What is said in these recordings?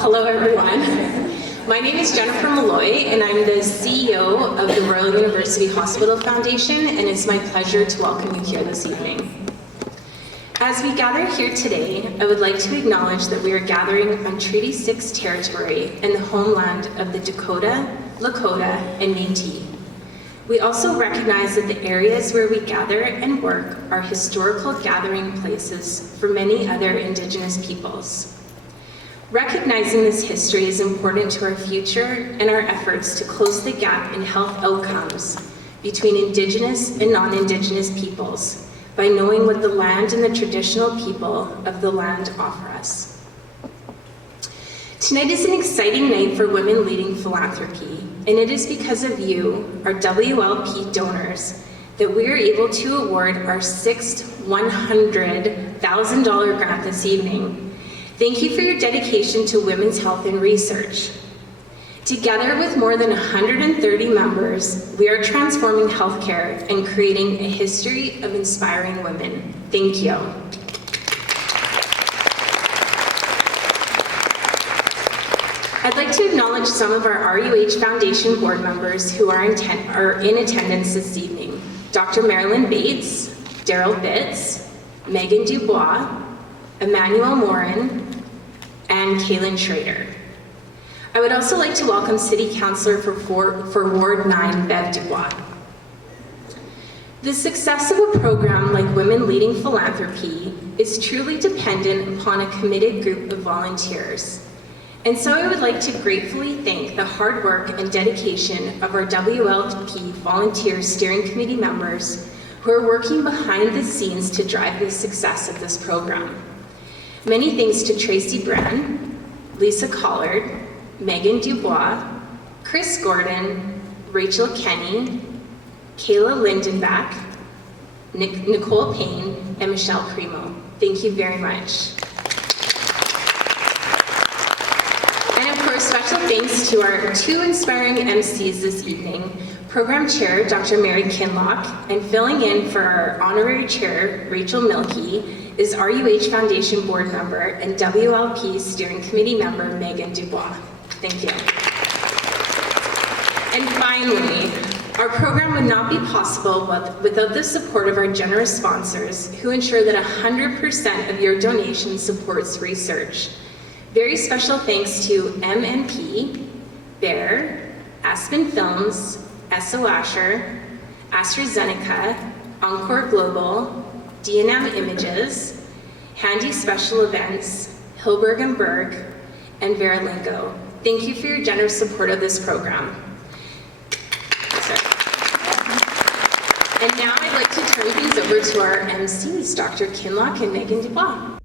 Hello everyone. My name is Jennifer Malloy and I'm the CEO of the Royal University Hospital Foundation, and it's my pleasure to welcome you here this evening. As we gather here today, I would like to acknowledge that we are gathering on Treaty 6 territory in the homeland of the Dakota, Lakota, and Métis. We also recognize that the areas where we gather and work are historical gathering places for many other Indigenous peoples. Recognizing this history is important to our future and our efforts to close the gap in health outcomes between Indigenous and non-Indigenous peoples by knowing what the land and the traditional people of the land offer us. Tonight is an exciting night for women leading philanthropy, and it is because of you, our WLP donors, that we are able to award our sixth $100,000 grant this evening. Thank you for your dedication to women's health and research. Together with more than 130 members, we are transforming healthcare and creating a history of inspiring women. Thank you. I'd like to acknowledge some of our RUH Foundation board members who are in attendance this evening. Dr. Marilyn Bates, Daryl Bitts, Megan Dubois, Emmanuel Morin, and Kaylin Schrader. I would also like to welcome City Councillor for Ward 9, Bev Dubois. The success of a program like Women Leading Philanthropy is truly dependent upon a committed group of volunteers. And so I would like to gratefully thank the hard work and dedication of our WLP Volunteer Steering Committee members who are working behind the scenes to drive the success of this program. Many thanks to Tracy Brenn, Lisa Collard, Megan Dubois, Chris Gordon, Rachel Kenny, Kayla Lindenbach, Nicole Payne, and Michelle Primo. Thank you very much. And of course, special thanks to our two inspiring MCs this evening, Program Chair Dr. Mary Kinlock, and filling in for our Honorary Chair, Rachel Milkey, is RUH Foundation Board member and WLP Steering Committee member, Megan Dubois. Thank you. And finally, our program would not be possible without the support of our generous sponsors who ensure that 100% of your donation supports research. Very special thanks to MMP, Bayer, Aspen Films, SO Asher, AstraZeneca, Encore Global, D&M Images, Handy Special Events, Hilberg & Berg, and Veralingo. Thank you for your generous support of this program. And now I'd like to turn things over to our MCs, Dr. Kinlock and Megan Dubois.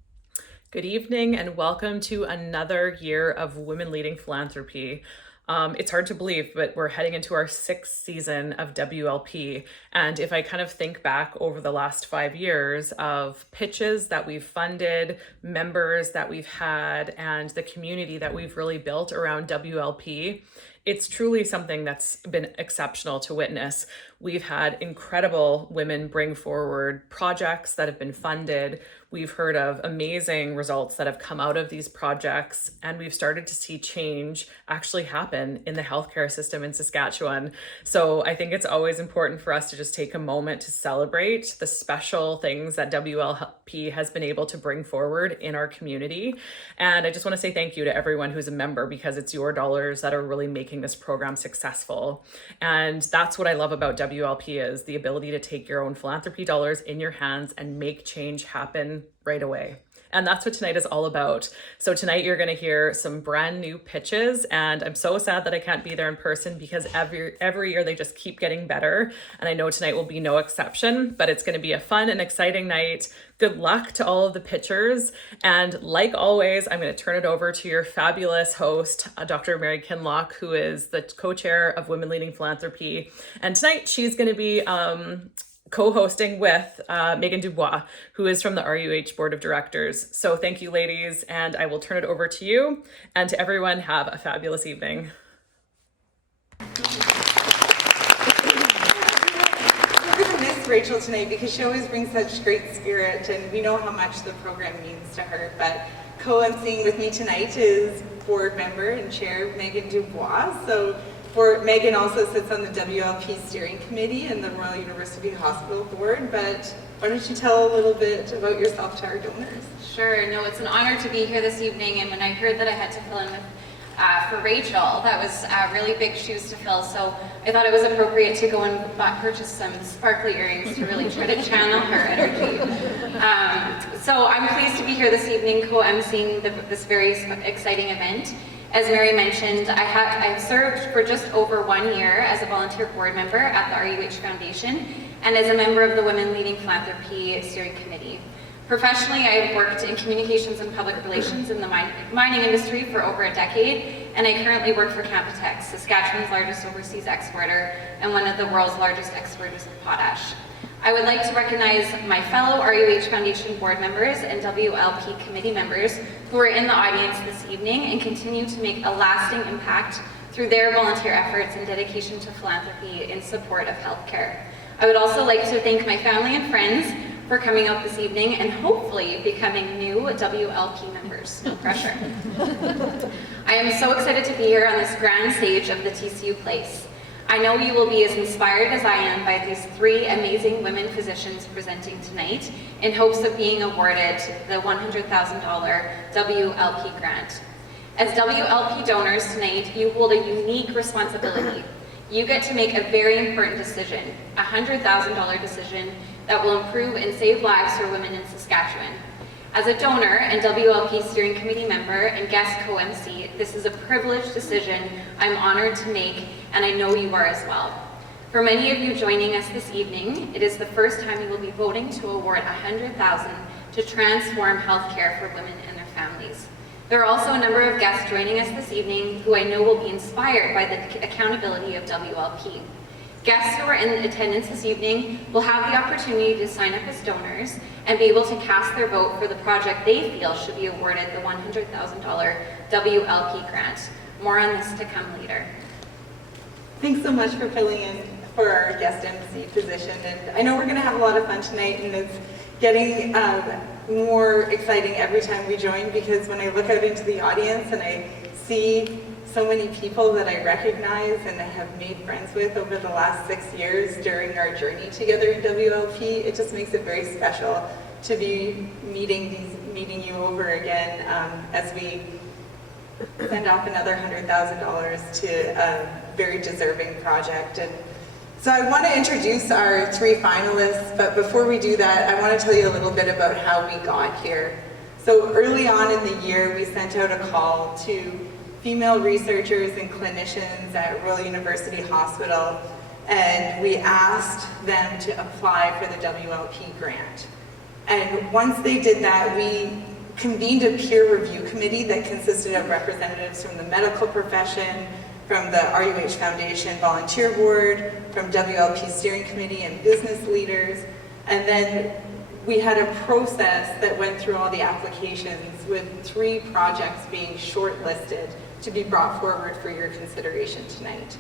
Good evening and welcome to another year of Women Leading Philanthropy. It's hard to believe, but we're heading into our 6th season of WLP. And if I kind of think back over the last 5 years of pitches that we've funded, members that we've had, and the community that we've really built around WLP, it's truly something that's been exceptional to witness. We've had incredible women bring forward projects that have been funded. We've heard of amazing results that have come out of these projects, and we've started to see change actually happen in the healthcare system in Saskatchewan. So I think it's always important for us to just take a moment to celebrate the special things that WLP has been able to bring forward in our community. And I just want to say thank you to everyone who's a member, because it's your dollars that are really making this program successful. And that's what I love about WLP, is the ability to take your own philanthropy dollars in your hands and make change happen right away. And that's what tonight is all about. So tonight you're going to hear some brand new pitches, and I'm so sad that I can't be there in person because every year they just keep getting better. And I know tonight will be no exception, but it's going to be a fun and exciting night. Good luck to all of the pitchers. And like always, I'm going to turn it over to your fabulous host, Dr. Mary Kinlock, who is the co-chair of Women Leading Philanthropy. And tonight she's going to be co-hosting with Megan Dubois, who is from the RUH Board of Directors. So thank you, ladies, and I will turn it over to you. And to everyone, have a fabulous evening. We're going to miss Rachel tonight because she always brings such great spirit, and we know how much the program means to her. But co-emceeing with me tonight is board member and chair, Megan Dubois. So Megan also sits on the WLP steering committee and the Royal University Hospital board, but why don't you tell a little bit about yourself to our donors? Sure, no, it's an honor to be here this evening, and when I heard that I had to fill in for Rachel, that was really big shoes to fill, so I thought it was appropriate to go and purchase some sparkly earrings to really try to channel her energy. So I'm pleased to be here this evening co-emceeing this very exciting event. As Mary mentioned, I have served for just over 1 year as a volunteer board member at the RUH Foundation and as a member of the Women Leading Philanthropy Steering Committee. Professionally, I have worked in communications and public relations in the mining industry for over a decade, and I currently work for Canpotex, Saskatchewan's largest overseas exporter and one of the world's largest exporters of potash. I would like to recognize my fellow RUH Foundation board members and WLP committee members who are in the audience this evening and continue to make a lasting impact through their volunteer efforts and dedication to philanthropy in support of healthcare. I would also like to thank my family and friends for coming out this evening and hopefully becoming new WLP members. No pressure. I am so excited to be here on this grand stage of the TCU Place. I know you will be as inspired as I am by these 3 amazing women physicians presenting tonight in hopes of being awarded the $100,000 WLP grant. As WLP donors tonight, you hold a unique responsibility. You get to make a very important decision, a $100,000 decision that will improve and save lives for women in Saskatchewan. As a donor and WLP steering committee member and guest co-MC, this is a privileged decision I'm honored to make, and I know you are as well. For many of you joining us this evening, it is the first time you will be voting to award $100,000 to transform healthcare for women and their families. There are also a number of guests joining us this evening who I know will be inspired by the accountability of WLP. Guests who are in attendance this evening will have the opportunity to sign up as donors and be able to cast their vote for the project they feel should be awarded the $100,000 WLP grant. More on this to come later. Thanks so much for filling in for our guest MC position. And I know we're going to have a lot of fun tonight, and it's getting more exciting every time we join, because when I look out into the audience and I see so many people that I recognize and I have made friends with over the last 6 years during our journey together in WLP, it just makes it very special to be meeting you over again as we send off another $100,000 to a very deserving project. And so I want to introduce our 3 finalists, but before we do that, I want to tell you a little bit about how we got here. So early on in the year, we sent out a call to female researchers and clinicians at Royal University Hospital, and we asked them to apply for the WLP grant. And once they did that, we convened a peer review committee that consisted of representatives from the medical profession, from the RUH Foundation Volunteer Board, from WLP Steering Committee and business leaders. And then we had a process that went through all the applications with 3 projects being shortlisted to be brought forward for your consideration tonight.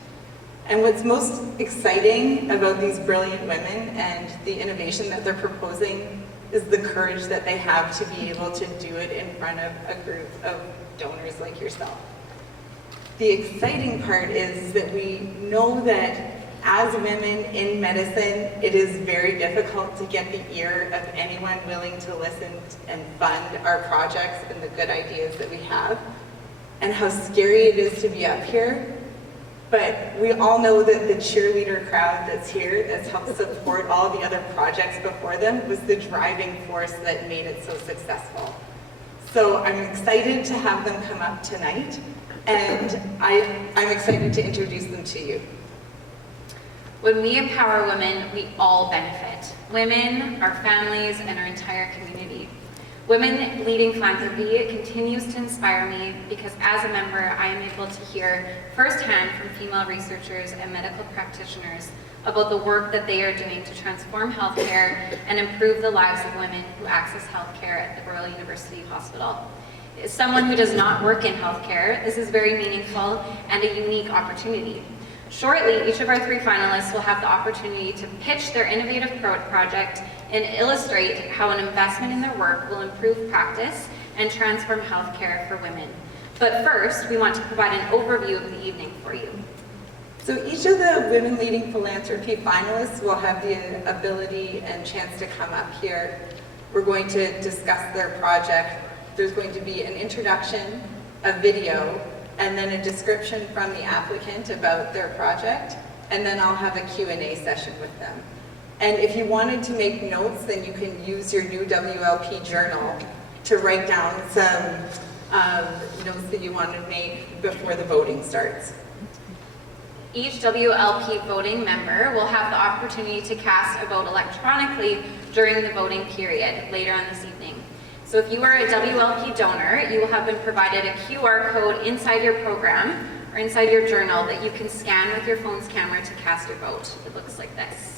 And what's most exciting about these brilliant women and the innovation that they're proposing is the courage that they have to be able to do it in front of a group of donors like yourself. The exciting part is that we know that as women in medicine, it is very difficult to get the ear of anyone willing to listen and fund our projects and the good ideas that we have, and how scary it is to be up here. But we all know that the cheerleader crowd that's here, that's helped support all the other projects before them, was the driving force that made it so successful. So I'm excited to have them come up tonight, and I'm excited to introduce them to you. When we empower women, we all benefit. Women, our families, and our entire community. Women Leading Philanthropy continues to inspire me because as a member, I am able to hear firsthand from female researchers and medical practitioners about the work that they are doing to transform healthcare and improve the lives of women who access healthcare at the Royal University Hospital. As someone who does not work in healthcare, this is very meaningful and a unique opportunity. Shortly, each of our 3 finalists will have the opportunity to pitch their innovative project and illustrate how an investment in their work will improve practice and transform healthcare for women. But first, we want to provide an overview of the evening for you. So each of the Women Leading Philanthropy finalists will have the ability and chance to come up here. We're going to discuss their project. There's going to be an introduction, a video, and then a description from the applicant about their project, and then I'll have a Q&A session with them. And if you wanted to make notes, then you can use your new WLP journal to write down some notes that you want to make before the voting starts. Each WLP voting member will have the opportunity to cast a vote electronically during the voting period later on this evening. So if you are a WLP donor, you will have been provided a QR code inside your program or inside your journal that you can scan with your phone's camera to cast your vote. It looks like this.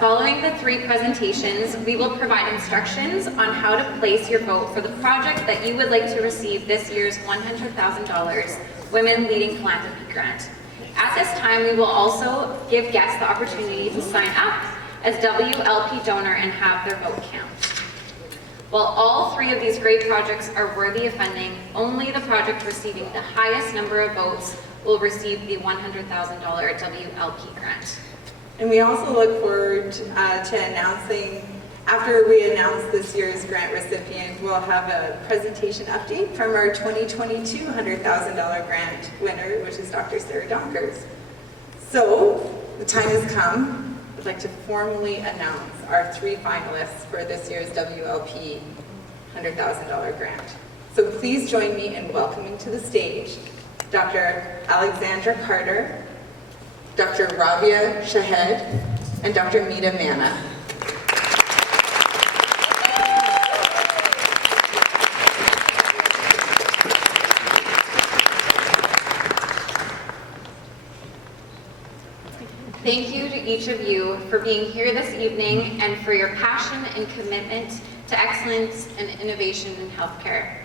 Following the 3 presentations, we will provide instructions on how to place your vote for the project that you would like to receive this year's $100,000 Women Leading Philanthropy Grant. At this time, we will also give guests the opportunity to sign up as WLP donor and have their vote count. While all 3 of these great projects are worthy of funding, only the project receiving the highest number of votes will receive the $100,000 WLP grant. And we also look forward to announcing, after we announce this year's grant recipient, we'll have a presentation update from our 2022 $100,000 grant winner, which is Dr. Sarah Donkers. So the time has come. I'd like to formally announce our 3 finalists for this year's WLP $100,000 grant. So please join me in welcoming to the stage Dr. Alexandra Carter, Dr. Rabia Shahed, and Dr. Meeta Manna. Thank you to each of you for being here this evening and for your passion and commitment to excellence and innovation in healthcare.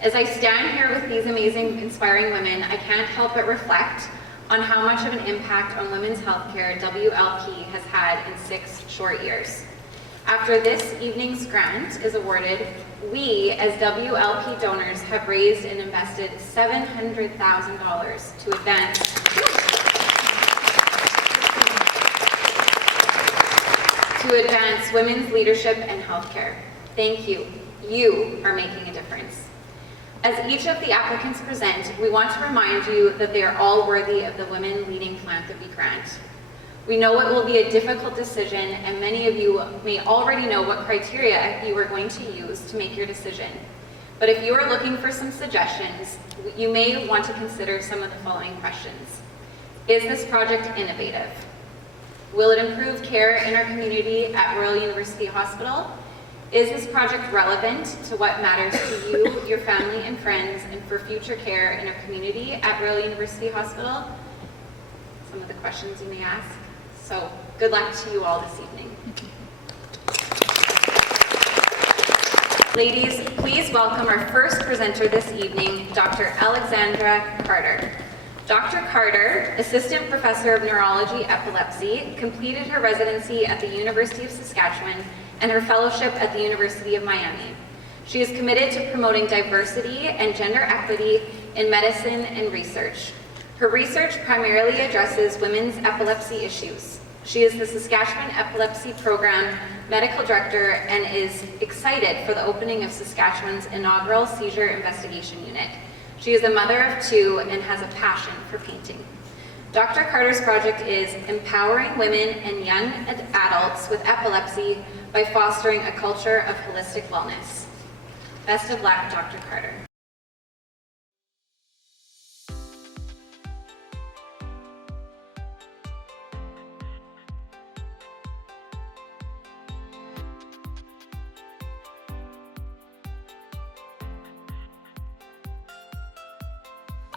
As I stand here with these amazing, inspiring women, I can't help but reflect on how much of an impact on women's healthcare WLP has had in 6 short years. After this evening's grant is awarded, we as WLP donors have raised and invested $700,000 to advance women's leadership and healthcare. Thank you. You are making a difference. As each of the applicants present, we want to remind you that they are all worthy of the Women Leading Philanthropy Grant. We know it will be a difficult decision, and many of you may already know what criteria you are going to use to make your decision. But if you are looking for some suggestions, you may want to consider some of the following questions. Is this project innovative? Will it improve care in our community at Royal University Hospital? Is this project relevant to what matters to you, your family, and friends, and for future care in our community at Royal University Hospital? Some of the questions you may ask. So, good luck to you all this evening. Ladies, please welcome our first presenter this evening, Dr. Alexandra Carter. Dr. Carter, Assistant Professor of Neurology, Epilepsy, completed her residency at the University of Saskatchewan and her fellowship at the University of Miami. She is committed to promoting diversity and gender equity in medicine and research. Her research primarily addresses women's epilepsy issues. She is the Saskatchewan Epilepsy Program Medical Director and is excited for the opening of Saskatchewan's inaugural Seizure Investigation Unit. She is a mother of 2 and has a passion for painting. Dr. Carter's project is empowering women and young adults with epilepsy by fostering a culture of holistic wellness. Best of luck, Dr. Carter.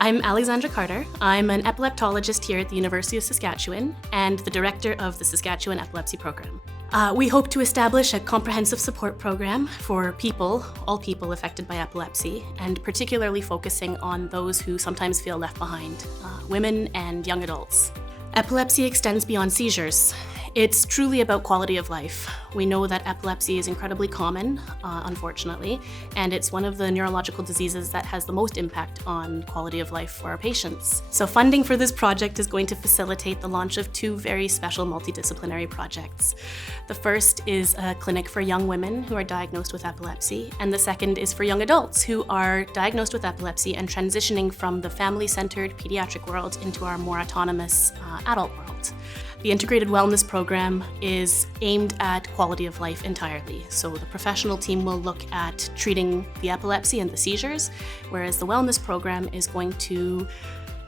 I'm Alexandra Carter. I'm an epileptologist here at the University of Saskatchewan and the director of the Saskatchewan Epilepsy Program. We hope to establish a comprehensive support program for people, all people affected by epilepsy, and particularly focusing on those who sometimes feel left behind, women and young adults. Epilepsy extends beyond seizures. It's truly about quality of life. We know that epilepsy is incredibly common, unfortunately, and it's one of the neurological diseases that has the most impact on quality of life for our patients. So funding for this project is going to facilitate the launch of two very special multidisciplinary projects. The first is a clinic for young women who are diagnosed with epilepsy, and the second is for young adults who are diagnosed with epilepsy and transitioning from the family-centered pediatric world into our more autonomous adult world. The Integrated Wellness Program is aimed at quality of life entirely. So the professional team will look at treating the epilepsy and the seizures, whereas the Wellness Program is going to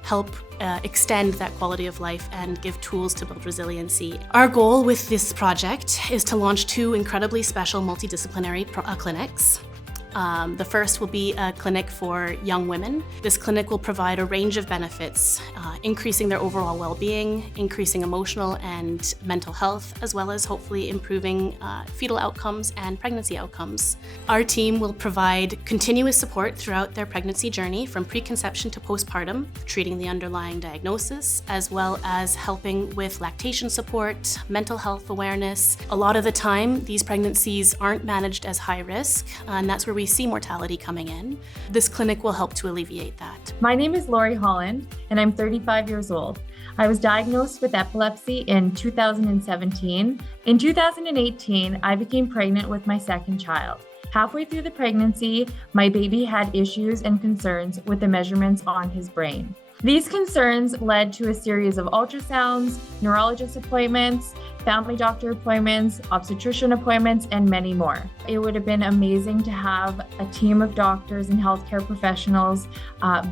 help extend that quality of life and give tools to build resiliency. Our goal with this project is to launch two incredibly special multidisciplinary clinics. The first will be a clinic for young women. This clinic will provide a range of benefits, increasing their overall well-being, increasing emotional and mental health, as well as hopefully improving fetal outcomes and pregnancy outcomes. Our team will provide continuous support throughout their pregnancy journey, from preconception to postpartum, treating the underlying diagnosis, as well as helping with lactation support, mental health awareness. A lot of the time, these pregnancies aren't managed as high risk, and that's where we see mortality coming in. This clinic will help to alleviate that. My name is Lori Holland, and I'm 35 years old. I was diagnosed with epilepsy in 2017. In 2018, I became pregnant with my second child. Halfway through the pregnancy, my baby had issues and concerns with the measurements on his brain. These concerns led to a series of ultrasounds, neurologist appointments, family doctor appointments, obstetrician appointments, and many more. It would have been amazing to have a team of doctors and healthcare professionals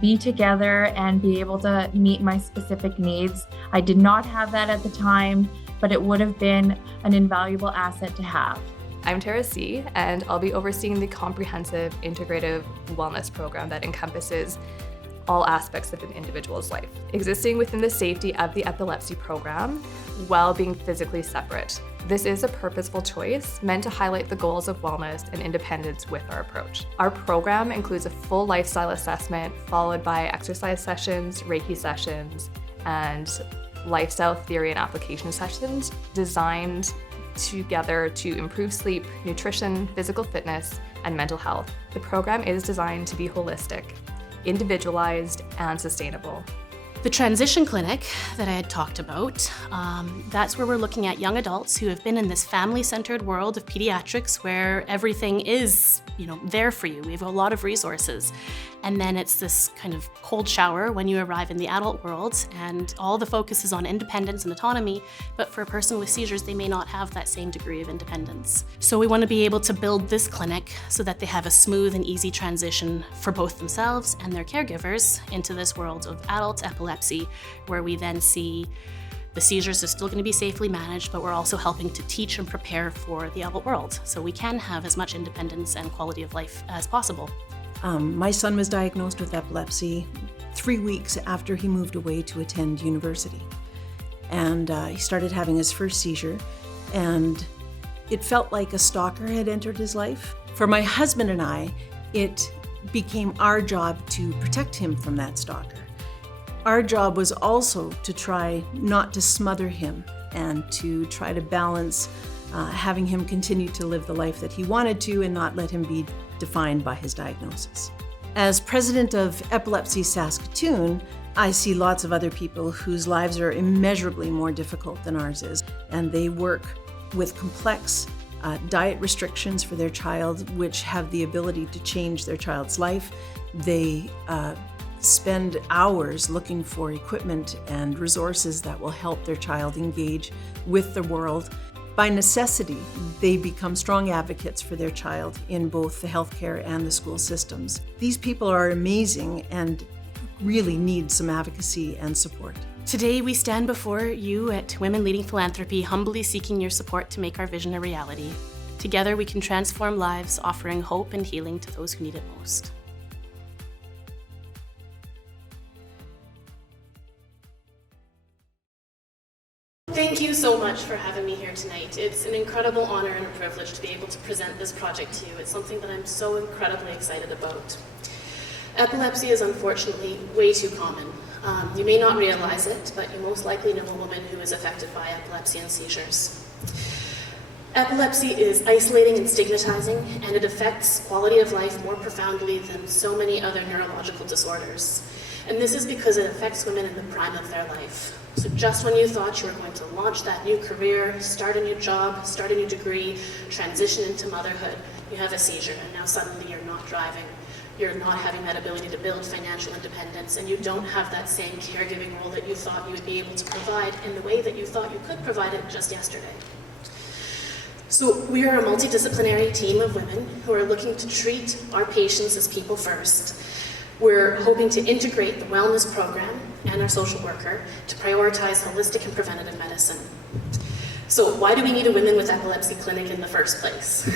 be together and be able to meet my specific needs. I did not have that at the time, but it would have been an invaluable asset to have. I'm Tara C, and I'll be overseeing the comprehensive integrative wellness program that encompasses all aspects of an individual's life, existing within the safety of the epilepsy program while being physically separate. This is a purposeful choice meant to highlight the goals of wellness and independence with our approach. Our program includes a full lifestyle assessment followed by exercise sessions, Reiki sessions, and lifestyle theory and application sessions designed together to improve sleep, nutrition, physical fitness, and mental health. The program is designed to be holistic, individualized, and sustainable. The transition clinic that I had talked about, that's where we're looking at young adults who have been in this family-centered world of pediatrics where everything is, there for you. We have a lot of resources. And then it's this kind of cold shower when you arrive in the adult world, and all the focus is on independence and autonomy, but for a person with seizures, they may not have that same degree of independence. So we want to be able to build this clinic so that they have a smooth and easy transition for both themselves and their caregivers into this world of adult epilepsy, where we then see the seizures are still going to be safely managed, but we're also helping to teach and prepare for the adult world, so we can have as much independence and quality of life as possible. My son was diagnosed with epilepsy 3 weeks after he moved away to attend university. And he started having his first seizure, and it felt like a stalker had entered his life. For my husband and I, it became our job to protect him from that stalker. Our job was also to try not to smother him and to try to balance having him continue to live the life that he wanted to and not let him be defined by his diagnosis. As president of Epilepsy Saskatoon, I see lots of other people whose lives are immeasurably more difficult than ours is, and they work with complex diet restrictions for their child, which have the ability to change their child's life. They spend hours looking for equipment and resources that will help their child engage with the world. By necessity, they become strong advocates for their child in both the healthcare and the school systems. These people are amazing and really need some advocacy and support. Today, we stand before you at Women Leading Philanthropy, humbly seeking your support to make our vision a reality. Together, we can transform lives, offering hope and healing to those who need it most. Thank you so much for having me here tonight. It's an incredible honor and a privilege to be able to present this project to you. It's something that I'm so incredibly excited about. Epilepsy is unfortunately way too common. You may not realize it, but you most likely know a woman who is affected by epilepsy and seizures. Epilepsy is isolating and stigmatizing, and it affects quality of life more profoundly than so many other neurological disorders. And this is because it affects women in the prime of their life. So just when you thought you were going to launch that new career, start a new job, start a new degree, transition into motherhood, you have a seizure, and now suddenly you're not driving. You're not having that ability to build financial independence, and you don't have that same caregiving role that you thought you would be able to provide in the way that you thought you could provide it just yesterday. So we are a multidisciplinary team of women who are looking to treat our patients as people first. We're hoping to integrate the wellness program and our social worker to prioritize holistic and preventative medicine. So why do we need a women with epilepsy clinic in the first place?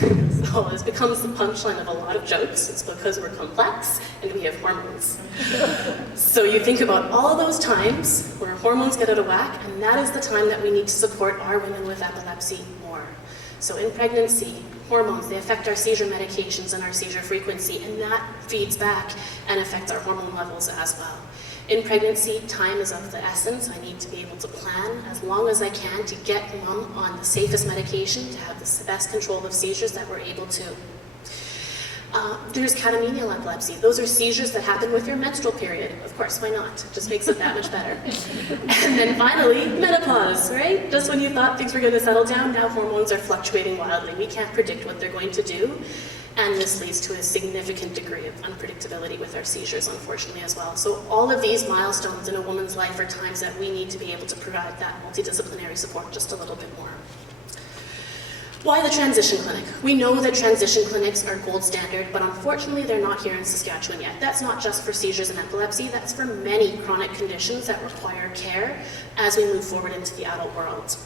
So this becomes the punchline of a lot of jokes. It's because we're complex and we have hormones. So you think about all those times where hormones get out of whack, and that is the time that we need to support our women with epilepsy more. So in pregnancy, hormones, they affect our seizure medications and our seizure frequency, and that feeds back and affects our hormone levels as well. In pregnancy, time is of the essence. I need to be able to plan as long as I can to get mom on the safest medication to have the best control of seizures that we're able to. There's catamenial epilepsy. Those are seizures that happen with your menstrual period. Of course, why not? Just makes it that much better. And then finally, menopause, right? Just when you thought things were going to settle down, now hormones are fluctuating wildly. We can't predict what they're going to do. And this leads to a significant degree of unpredictability with our seizures, unfortunately, as well. So all of these milestones in a woman's life are times that we need to be able to provide that multidisciplinary support just a little bit more. Why the transition clinic? We know that transition clinics are gold standard, but unfortunately they're not here in Saskatchewan yet. That's not just for seizures and epilepsy, that's for many chronic conditions that require care as we move forward into the adult world.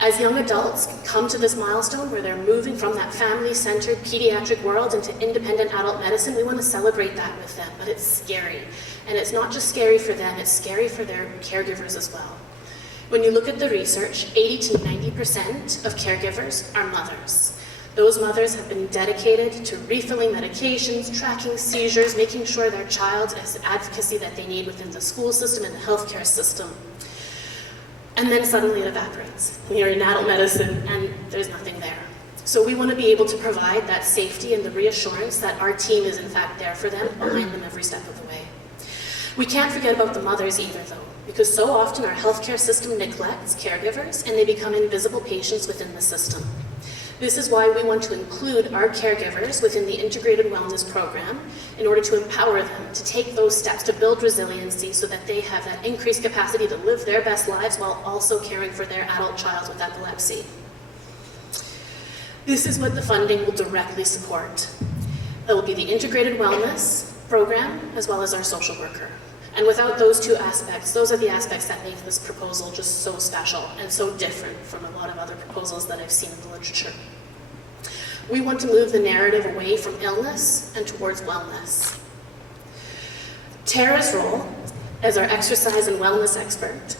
As young adults come to this milestone where they're moving from that family-centered pediatric world into independent adult medicine, we want to celebrate that with them, but it's scary. And it's not just scary for them, it's scary for their caregivers as well. When you look at the research, 80 to 90% of caregivers are mothers. Those mothers have been dedicated to refilling medications, tracking seizures, making sure their child has the advocacy that they need within the school system and the healthcare system. And then suddenly it evaporates. You're in adult medicine and there's nothing there. So we want to be able to provide that safety and the reassurance that our team is in fact there for them, behind them every step of the way. We can't forget about the mothers either though, because so often our healthcare system neglects caregivers and they become invisible patients within the system. This is why we want to include our caregivers within the integrated wellness program in order to empower them to take those steps to build resiliency so that they have that increased capacity to live their best lives while also caring for their adult child with epilepsy. This is what the funding will directly support. That will be the integrated wellness program as well as our social worker. And without those two aspects, those are the aspects that make this proposal just so special and so different from a lot of other proposals that I've seen in the literature. We want to move the narrative away from illness and towards wellness. Tara's role as our exercise and wellness expert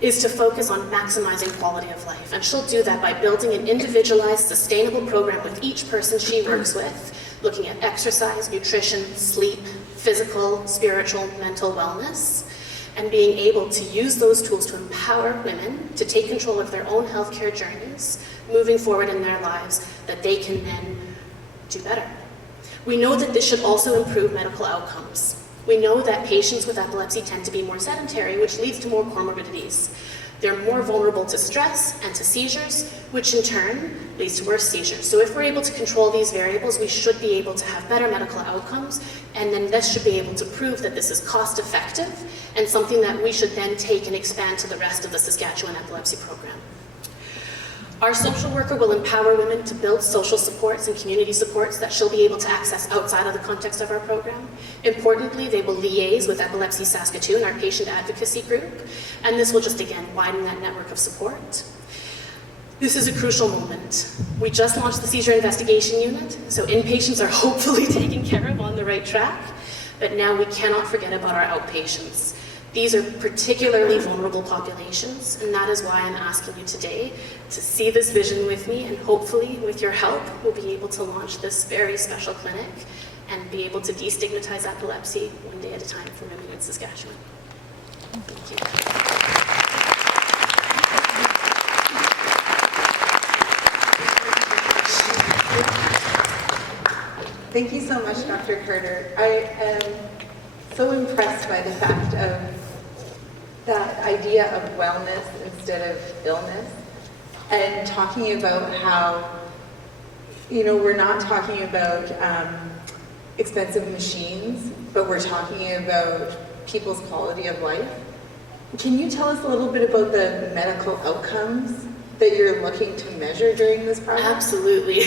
is to focus on maximizing quality of life. And she'll do that by building an individualized, sustainable program with each person she works with, looking at exercise, nutrition, sleep, physical, spiritual, mental wellness, and being able to use those tools to empower women to take control of their own healthcare journeys, moving forward in their lives, that they can then do better. We know that this should also improve medical outcomes. We know that patients with epilepsy tend to be more sedentary, which leads to more comorbidities. They're more vulnerable to stress and to seizures, which in turn leads to worse seizures. So if we're able to control these variables, we should be able to have better medical outcomes, and then this should be able to prove that this is cost effective and something that we should then take and expand to the rest of the Saskatchewan Epilepsy Program. Our social worker will empower women to build social supports and community supports that she'll be able to access outside of the context of our program. Importantly, they will liaise with Epilepsy Saskatoon, our patient advocacy group, and this will just again widen that network of support. This is a crucial moment. We just launched the seizure investigation unit, so inpatients are hopefully taken care of on the right track, but now we cannot forget about our outpatients. These are particularly vulnerable populations, and that is why I'm asking you today to see this vision with me, and hopefully with your help, we'll be able to launch this very special clinic and be able to destigmatize epilepsy one day at a time for women in Saskatchewan. Thank you. Thank you so much, Dr. Carter. I am so impressed by the fact of that idea of wellness instead of illness, and talking about how, we're not talking about expensive machines, but we're talking about people's quality of life. Can you tell us a little bit about the medical outcomes that you're looking to measure during this project? Absolutely.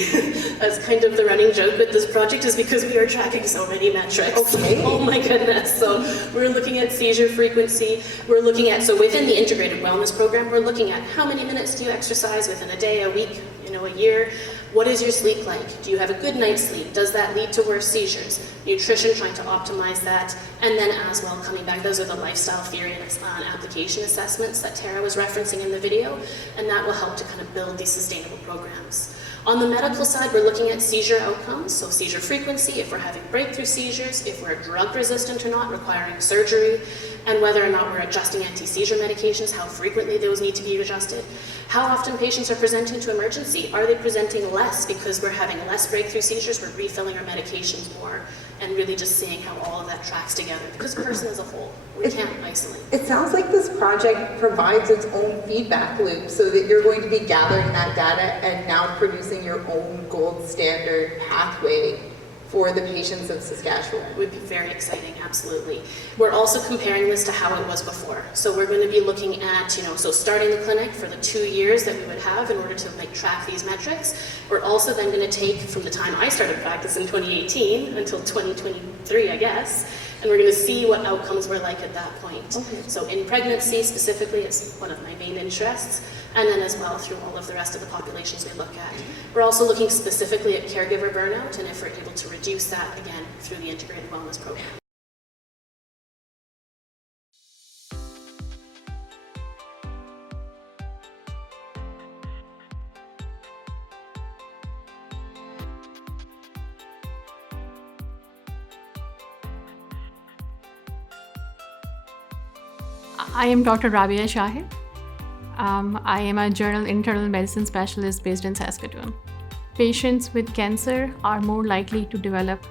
That's kind of the running joke with this project, is because we are tracking so many metrics. Okay. Oh my goodness. So we're looking at seizure frequency. We're looking at, so within the integrated wellness program, we're looking at how many minutes do you exercise within a day, a week, a year. What is your sleep like? Do you have a good night's sleep? Does that lead to worse seizures? Nutrition, trying to optimize that. And then as well, coming back, those are the lifestyle theory and application assessments that Tara was referencing in the video, and that will help to kind of build these sustainable programs. On the medical side, we're looking at seizure outcomes, so seizure frequency, if we're having breakthrough seizures, if we're drug resistant or not, requiring surgery, and whether or not we're adjusting anti-seizure medications, how frequently those need to be adjusted. How often patients are presenting to emergency. Are they presenting less because we're having less breakthrough seizures, we're refilling our medications more, and really just seeing how all of that tracks together, because a person as a whole, we can't isolate. It sounds like this project provides its own feedback loop, so that you're going to be gathering that data and now producing your own gold standard pathway for the patients of Saskatchewan. It would be very exciting, absolutely. We're also comparing this to how it was before. So we're going to be looking at, so starting the clinic for the 2 years that we would have in order to track these metrics. We're also then going to take from the time I started practice in 2018 until 2023, I guess, and we're going to see what outcomes were like at that point. Okay. So in pregnancy specifically is one of my main interests, and then as well through all of the rest of the populations we look at. We're also looking specifically at caregiver burnout, and if we're able to reduce that, again, through the integrated wellness program. I am Dr. Rabia Shahid. I am a general internal medicine specialist based in Saskatoon. Patients with cancer are more likely to develop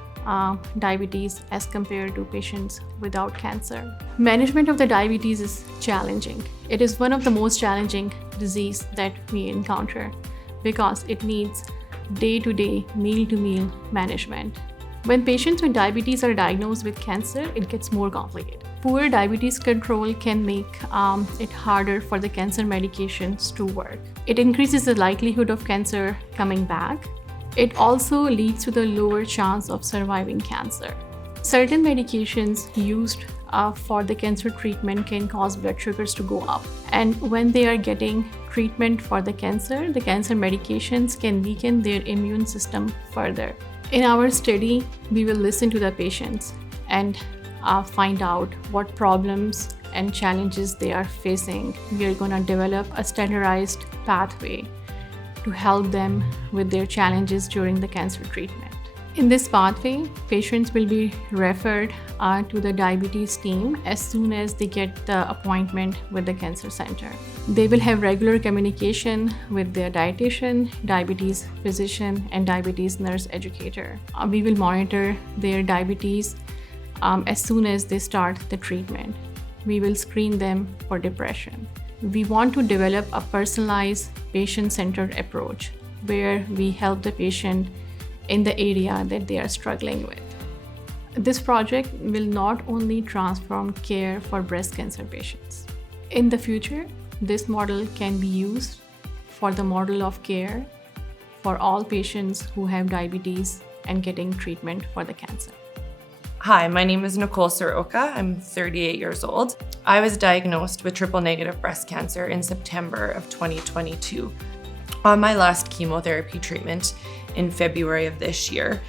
diabetes as compared to patients without cancer. Management of the diabetes is challenging. It is one of the most challenging diseases that we encounter because it needs day-to-day, meal-to-meal management. When patients with diabetes are diagnosed with cancer, it gets more complicated. Poor diabetes control can make it harder for the cancer medications to work. It increases the likelihood of cancer coming back. It also leads to the lower chance of surviving cancer. Certain medications used for the cancer treatment can cause blood sugars to go up. And when they are getting treatment for the cancer medications can weaken their immune system further. In our study, we will listen to the patients and find out what problems and challenges they are facing. We are going to develop a standardized pathway to help them with their challenges during the cancer treatment. In this pathway, patients will be referred to the diabetes team as soon as they get the appointment with the cancer center. They will have regular communication with their dietitian, diabetes physician, and diabetes nurse educator. We will monitor their diabetes as soon as they start the treatment. We will screen them for depression. We want to develop a personalized, patient-centered approach where we help the patient in the area that they are struggling with. This project will not only transform care for breast cancer patients. In the future, this model can be used for the model of care for all patients who have diabetes and getting treatment for the cancer. Hi, my name is Nicole Soroka. I'm 38 years old. I was diagnosed with triple-negative breast cancer in September of 2022. On my last chemotherapy treatment in February of this year,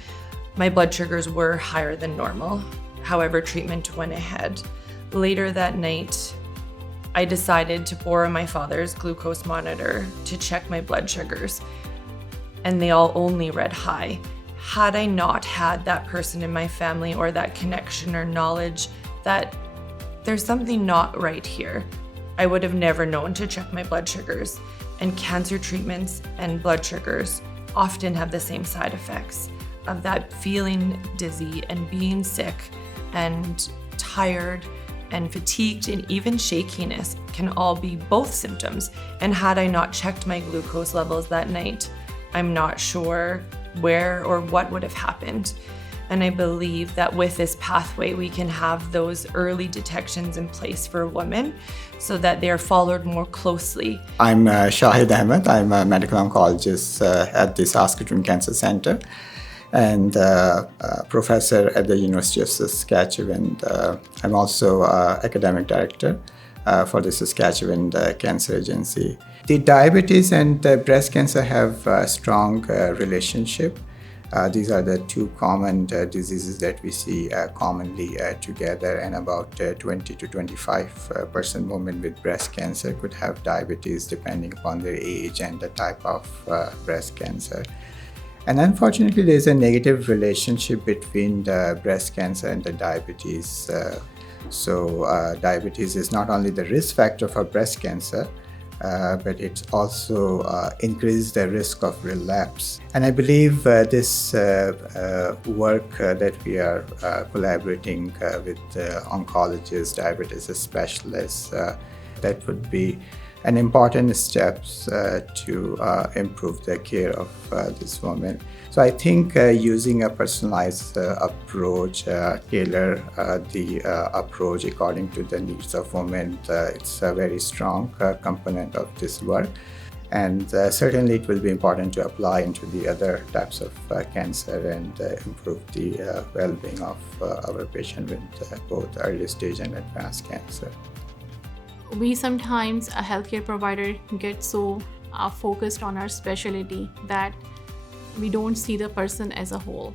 my blood sugars were higher than normal. However, treatment went ahead. Later that night, I decided to borrow my father's glucose monitor to check my blood sugars, and they all only read high. had I not had that person in my family or that connection or knowledge that there's something not right here, I would have never known to check my blood sugars. And cancer treatments and blood sugars often have the same side effects of that feeling dizzy and being sick and tired and fatigued, and even shakiness can all be both symptoms. And had I not checked my glucose levels that night, I'm not sure where or what would have happened. And I believe that with this pathway, we can have those early detections in place for women so that they are followed more closely. I'm Shahid Ahmed. I'm a medical oncologist at the Saskatoon Cancer Center and professor at the University of Saskatchewan. I'm also academic director for the Saskatchewan Cancer Agency. The diabetes and breast cancer have a strong relationship. These are the two common diseases that we see commonly together, and about 20 to 25% women with breast cancer could have diabetes depending upon their age and the type of breast cancer. And unfortunately, there's a negative relationship between the breast cancer and the diabetes. Diabetes is not only the risk factor for breast cancer, but it also increases the risk of relapse. And I believe this work that we are collaborating with oncologists, diabetes specialists, that would be an important step to improve the care of this woman. So I think using a personalized approach, tailor the approach according to the needs of women, it's a very strong component of this work. And certainly it will be important to apply into the other types of cancer and improve the well-being of our patient with both early stage and advanced cancer. We sometimes, a healthcare provider, get so focused on our specialty that we don't see the person as a whole.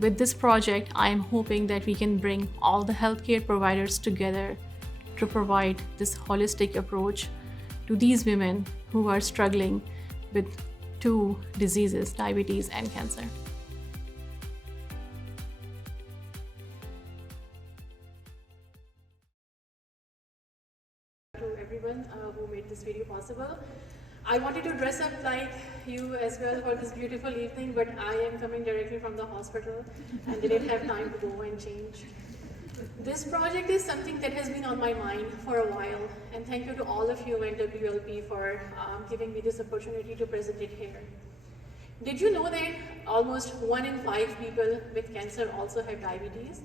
With this project, I am hoping that we can bring all the healthcare providers together to provide this holistic approach to these women who are struggling with two diseases, diabetes and cancer. To everyone who made this video possible. I wanted to dress up like you as well for this beautiful evening, but I am coming directly from the hospital and didn't have time to go and change. This project is something that has been on my mind for a while, and thank you to all of you and WLP for giving me this opportunity to present it here. Did you know that almost 1 in 5 people with cancer also have diabetes?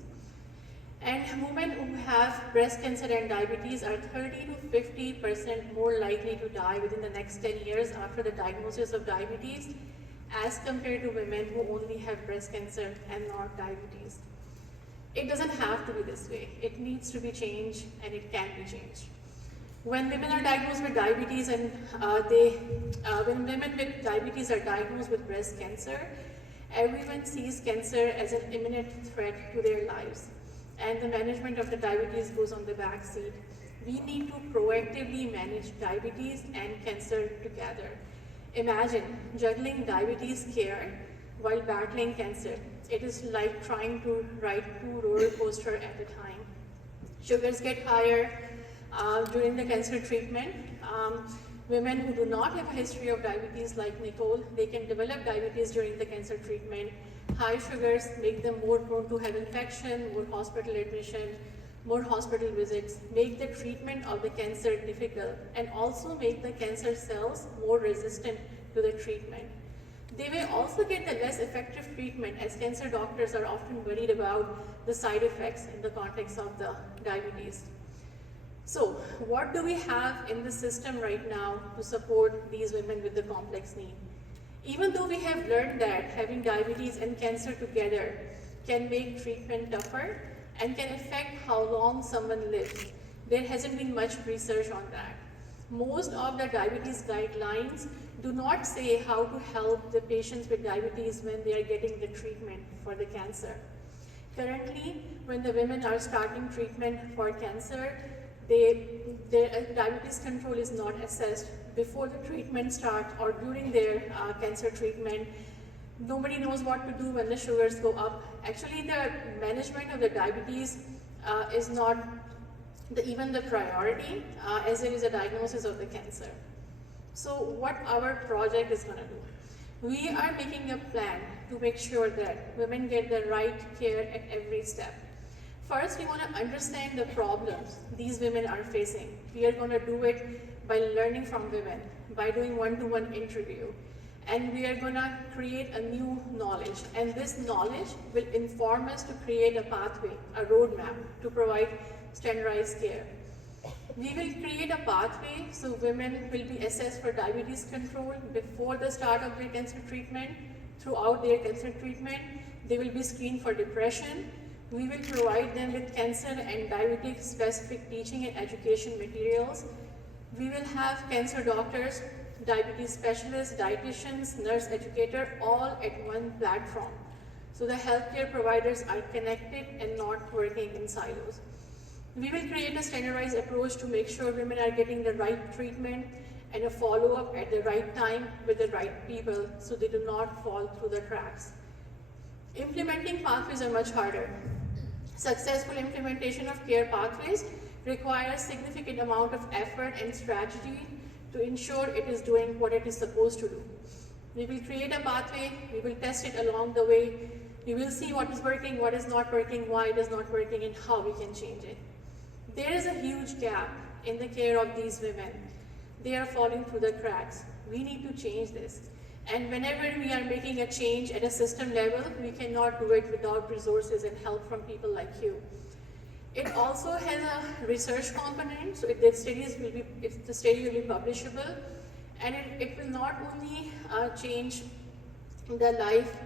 And women who have breast cancer and diabetes are 30 to 50% more likely to die within the next 10 years after the diagnosis of diabetes as compared to women who only have breast cancer and not diabetes. It doesn't have to be this way. It needs to be changed, and it can be changed. When women are diagnosed with diabetes and when women with diabetes are diagnosed with breast cancer, everyone sees cancer as an imminent threat to their lives. And the management of the diabetes goes on the back seat. We need to proactively manage diabetes and cancer together. Imagine juggling diabetes care while battling cancer. It is like trying to ride 2 roller coasters at a time. Sugars get higher during the cancer treatment. Women who do not have a history of diabetes like Nicole, they can develop diabetes during the cancer treatment. High sugars make them more prone to have infection, more hospital admission, more hospital visits, make the treatment of the cancer difficult, and also make the cancer cells more resistant to the treatment. They may also get the less effective treatment, as cancer doctors are often worried about the side effects in the context of the diabetes. So, what do we have in the system right now to support these women with the complex need? Even though we have learned that having diabetes and cancer together can make treatment tougher and can affect how long someone lives, there hasn't been much research on that. Most of the diabetes guidelines do not say how to help the patients with diabetes when they are getting the treatment for the cancer. Currently, when the women are starting treatment for cancer, their diabetes control is not assessed before the treatment starts or during their cancer treatment. Nobody knows what to do when the sugars go up. Actually, the management of the diabetes is not even the priority as it is a diagnosis of the cancer. So what our project is going to do? We are making a plan to make sure that women get the right care at every step. First, we want to understand the problems these women are facing. We are going to do it by learning from women, by doing one-to-one interview. And we are going to create a new knowledge. And this knowledge will inform us to create a pathway, a roadmap to provide standardized care. We will create a pathway so women will be assessed for diabetes control before the start of their cancer treatment. Throughout their cancer treatment, they will be screened for depression. We will provide them with cancer and diabetic specific teaching and education materials. We will have cancer doctors, diabetes specialists, dietitians, nurse educator, all at one platform. So the healthcare providers are connected and not working in silos. We will create a standardized approach to make sure women are getting the right treatment and a follow-up at the right time with the right people so they do not fall through the cracks. Implementing pathways are much harder. Successful implementation of care pathways requires significant amount of effort and strategy to ensure it is doing what it is supposed to do. We will create a pathway, we will test it along the way, we will see what is working, what is not working, why it is not working, and how we can change it. There is a huge gap in the care of these women. They are falling through the cracks. We need to change this. And whenever we are making a change at a system level, we cannot do it without resources and help from people like you. It also has a research component, so if the study will be publishable, and it will not only change the life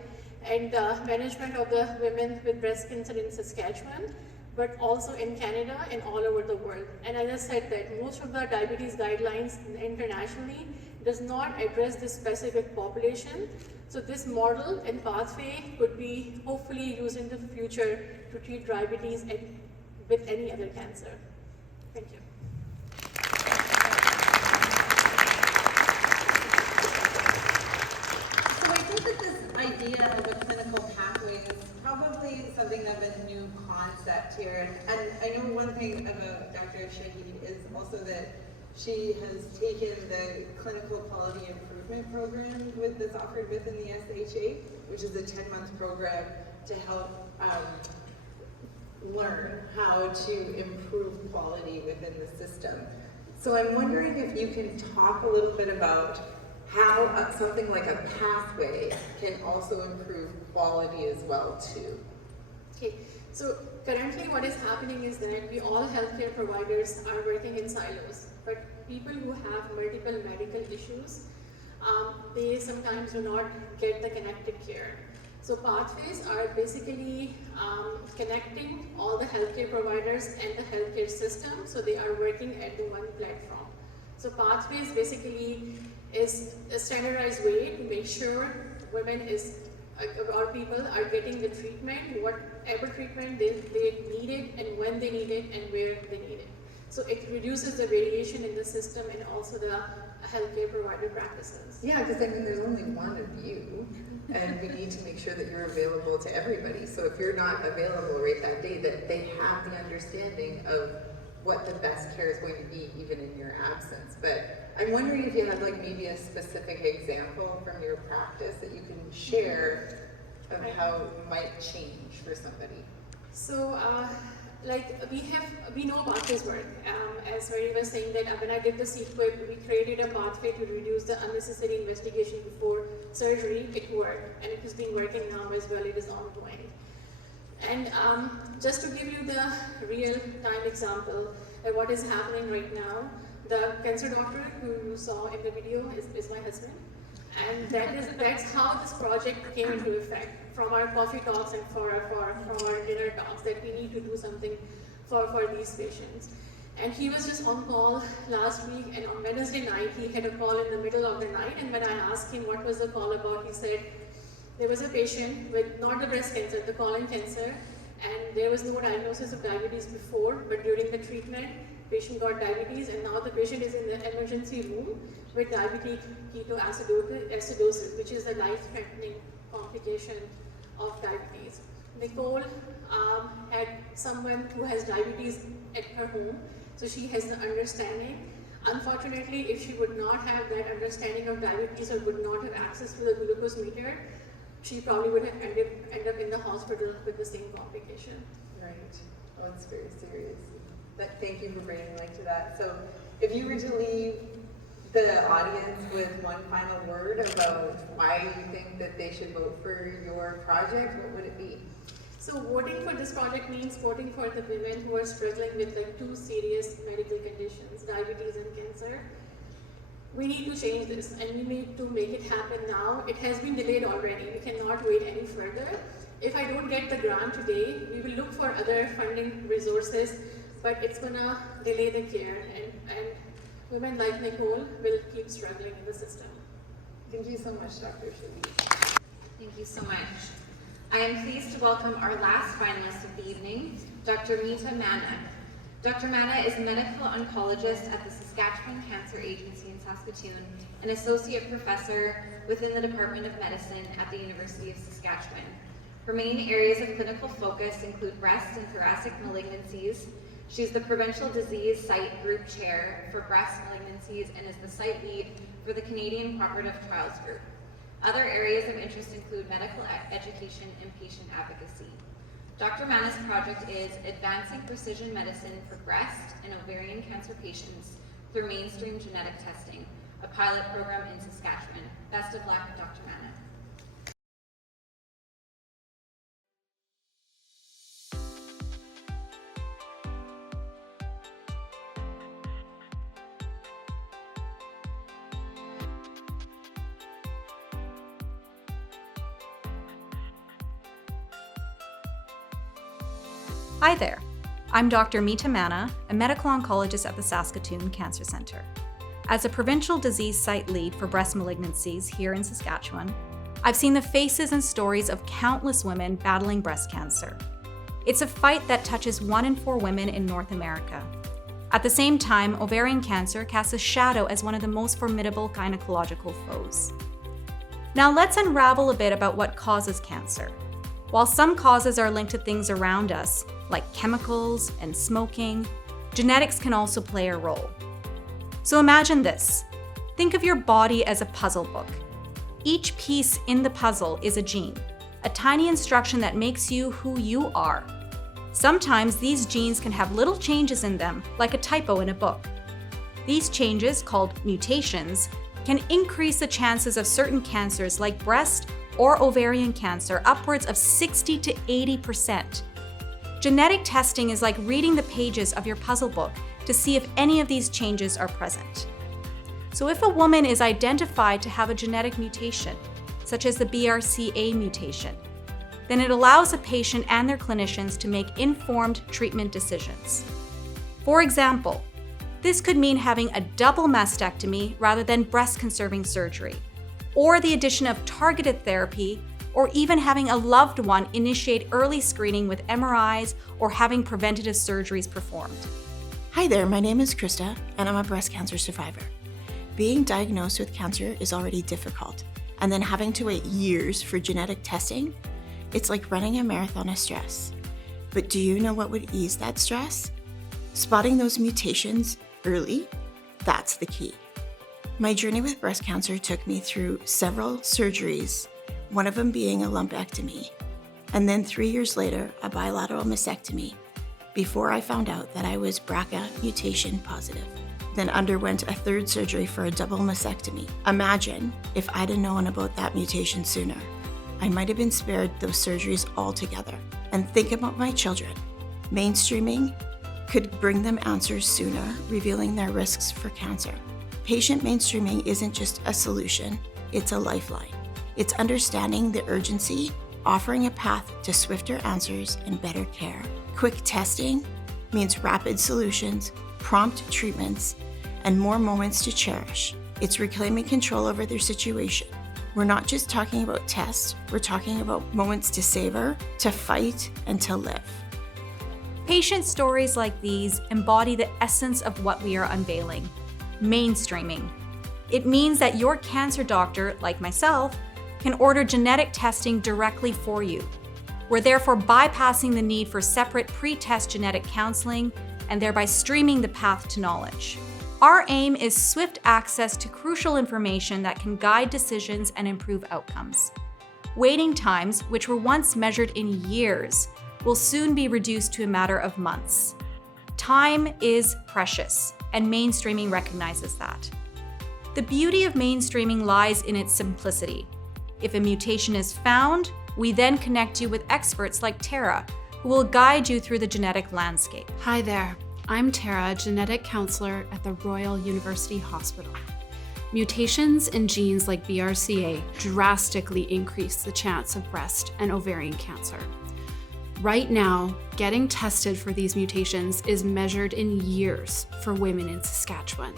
and the management of the women with breast cancer in Saskatchewan, but also in Canada and all over the world. And as I said that most of the diabetes guidelines internationally does not address this specific population. So this model and pathway could be hopefully used in the future to treat diabetes and with any other cancer. Thank you. So I think that this idea of a clinical pathway is probably something of a new concept here. And I know one thing about Dr. Shahi is also that she has taken the clinical quality improvement program that's offered within the SHA, which is a 10-month program to help learn how to improve quality within the system. So I'm wondering if you can talk a little bit about how something like a pathway can also improve quality as well too. Okay, so currently what is happening is that we all healthcare providers are working in silos, but people who have multiple medical issues, they sometimes do not get the connected care. So pathways are basically connecting all the healthcare providers and the healthcare system, so they are working at the one platform. So pathways basically is a standardized way to make sure women or people are getting the treatment, whatever treatment they need it, and when they need it, and where they need it. So it reduces the variation in the system and also the healthcare provider practices. Yeah, because I mean, there's only one of you, and we need to make sure that you're available to everybody. So if you're not available right that day, that they have the understanding of what the best care is going to be, even in your absence. But I'm wondering if you have like maybe a specific example from your practice that you can share of how it might change for somebody. So, we know pathways work. As Mary was saying that when I did the CQIP, we created a pathway to reduce the unnecessary investigation before surgery. It worked, and it has been working now as well. It is ongoing. And just to give you the real-time example of what is happening right now, the cancer doctor who you saw in the video is my husband. And that's how this project came into effect, from our coffee talks and from our dinner talks, that we need to do something for these patients. And he was just on call last week, and on Wednesday night, he had a call in the middle of the night, and when I asked him what was the call about, he said, there was a patient with not the breast cancer, the colon cancer, and there was no diagnosis of diabetes before, but during the treatment, patient got diabetes, and now the patient is in the emergency room with diabetic ketoacidosis, which is a life-threatening complication of diabetes. Nicole had someone who has diabetes at her home, so she has the understanding. Unfortunately, if she would not have that understanding of diabetes or would not have access to the glucose meter, she probably would have end up in the hospital with the same complication. Right. Oh, it's very serious. Thank you for bringing light to that. So if you were to leave the audience with one final word about why you think that they should vote for your project, what would it be? So voting for this project means voting for the women who are struggling with like 2 serious medical conditions, diabetes and cancer. We need to change this and we need to make it happen now. It has been delayed already. We cannot wait any further. If I don't get the grant today, we will look for other funding resources, but it's gonna delay the care and women like Nicole will keep struggling in the system. Thank you so much, Dr. Shaliz. Thank you so much. I am pleased to welcome our last finalist of the evening, Dr. Meeta Manna. Dr. Manna is a medical oncologist at the Saskatchewan Cancer Agency in Saskatoon, an associate professor within the Department of Medicine at the University of Saskatchewan. Her main areas of clinical focus include breast and thoracic malignancies. She's the Provincial Disease Site Group Chair for breast malignancies and is the site lead for the Canadian Cooperative Trials Group. Other areas of interest include medical education and patient advocacy. Dr. Manna's project is Advancing Precision Medicine for Breast and Ovarian Cancer Patients through Mainstream Genetic Testing, a pilot program in Saskatchewan. Best of luck, Dr. Manna. Hi there, I'm Dr. Meeta Manna, a medical oncologist at the Saskatoon Cancer Centre. As a provincial disease site lead for breast malignancies here in Saskatchewan, I've seen the faces and stories of countless women battling breast cancer. It's a fight that touches 1 in 4 women in North America. At the same time, ovarian cancer casts a shadow as one of the most formidable gynecological foes. Now let's unravel a bit about what causes cancer. While some causes are linked to things around us, like chemicals and smoking, genetics can also play a role. So imagine this. Think of your body as a puzzle book. Each piece in the puzzle is a gene, a tiny instruction that makes you who you are. Sometimes these genes can have little changes in them, like a typo in a book. These changes, called mutations, can increase the chances of certain cancers like breast or ovarian cancer upwards of 60 to 80%. Genetic testing is like reading the pages of your puzzle book to see if any of these changes are present. So if a woman is identified to have a genetic mutation, such as the BRCA mutation, then it allows a patient and their clinicians to make informed treatment decisions. For example, this could mean having a double mastectomy rather than breast-conserving surgery, or the addition of targeted therapy, or even having a loved one initiate early screening with MRIs or having preventative surgeries performed. Hi there, my name is Krista, and I'm a breast cancer survivor. Being diagnosed with cancer is already difficult, and then having to wait years for genetic testing, it's like running a marathon of stress. But do you know what would ease that stress? Spotting those mutations early, that's the key. My journey with breast cancer took me through several surgeries, one of them being a lumpectomy, and then 3 years later, a bilateral mastectomy, before I found out that I was BRCA mutation positive. Then underwent a 3rd surgery for a double mastectomy. Imagine if I'd have known about that mutation sooner. I might have been spared those surgeries altogether. And think about my children. Mainstreaming could bring them answers sooner, revealing their risks for cancer. Patient mainstreaming isn't just a solution, it's a lifeline. It's understanding the urgency, offering a path to swifter answers and better care. Quick testing means rapid solutions, prompt treatments, and more moments to cherish. It's reclaiming control over their situation. We're not just talking about tests, we're talking about moments to savor, to fight, and to live. Patient stories like these embody the essence of what we are unveiling: mainstreaming. It means that your cancer doctor, like myself, can order genetic testing directly for you. We're therefore bypassing the need for separate pre-test genetic counseling and thereby streaming the path to knowledge. Our aim is swift access to crucial information that can guide decisions and improve outcomes. Waiting times, which were once measured in years, will soon be reduced to a matter of months. Time is precious, and mainstreaming recognizes that. The beauty of mainstreaming lies in its simplicity. If a mutation is found, we then connect you with experts like Tara, who will guide you through the genetic landscape. Hi there, I'm Tara, genetic counselor at the Royal University Hospital. Mutations in genes like BRCA drastically increase the chance of breast and ovarian cancer. Right now, getting tested for these mutations is measured in years for women in Saskatchewan.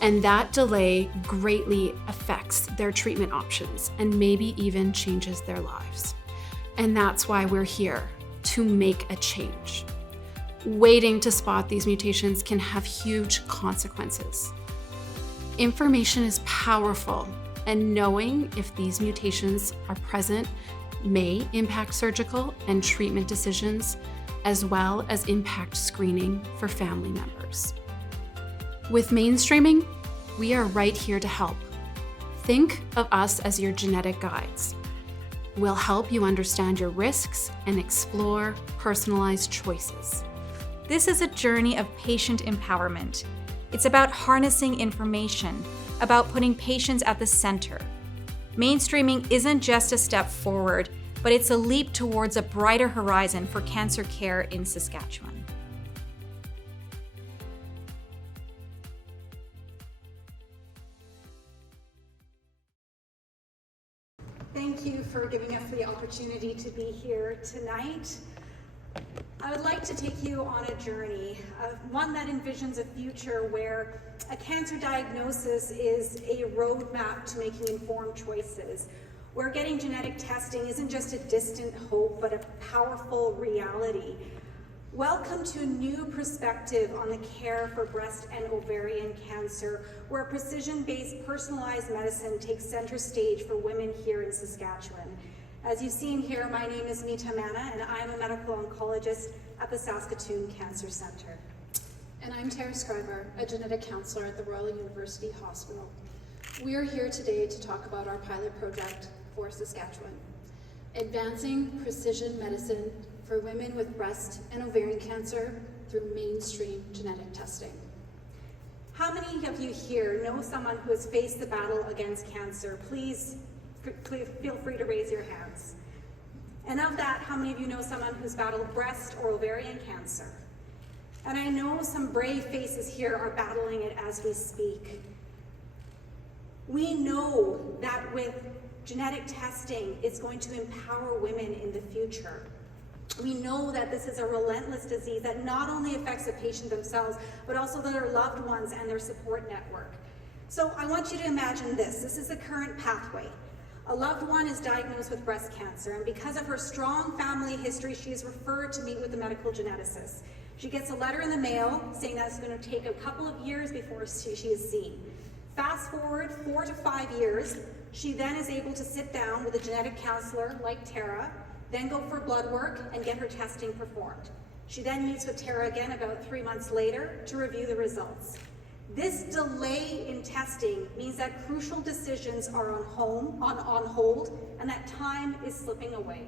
And that delay greatly affects their treatment options and maybe even changes their lives. And that's why we're here, to make a change. Waiting to spot these mutations can have huge consequences. Information is powerful, and knowing if these mutations are present may impact surgical and treatment decisions, as well as impact screening for family members. With mainstreaming, we are right here to help. Think of us as your genetic guides. We'll help you understand your risks and explore personalized choices. This is a journey of patient empowerment. It's about harnessing information, about putting patients at the center. Mainstreaming isn't just a step forward, but it's a leap towards a brighter horizon for cancer care in Saskatchewan. Thank you for giving us the opportunity to be here tonight. I would like to take you on a journey, one that envisions a future where a cancer diagnosis is a roadmap to making informed choices, where getting genetic testing isn't just a distant hope, but a powerful reality. Welcome to a new perspective on the care for breast and ovarian cancer, where precision-based personalized medicine takes center stage for women here in Saskatchewan. As you've seen here, my name is Meeta Manna, and I am a medical oncologist at the Saskatoon Cancer Centre. And I'm Tara Scriver, a genetic counselor at the Royal University Hospital. We are here today to talk about our pilot project for Saskatchewan, advancing precision medicine for women with breast and ovarian cancer through mainstream genetic testing. How many of you here know someone who has faced the battle against cancer? Please feel free to raise your hands. And of that, how many of you know someone who's battled breast or ovarian cancer? And I know some brave faces here are battling it as we speak. We know that with genetic testing, it's going to empower women in the future. We know that this is a relentless disease that not only affects the patient themselves, but also their loved ones and their support network. So I want you to imagine this. This is the current pathway. A loved one is diagnosed with breast cancer, and because of her strong family history, she is referred to meet with a medical geneticist. She gets a letter in the mail saying that it's going to take a couple of years before she is seen. Fast forward 4 to 5 years, she then is able to sit down with a genetic counselor like Tara, then go for blood work and get her testing performed. She then meets with Tara again about 3 months later to review the results. This delay in testing means that crucial decisions are on hold, and that time is slipping away.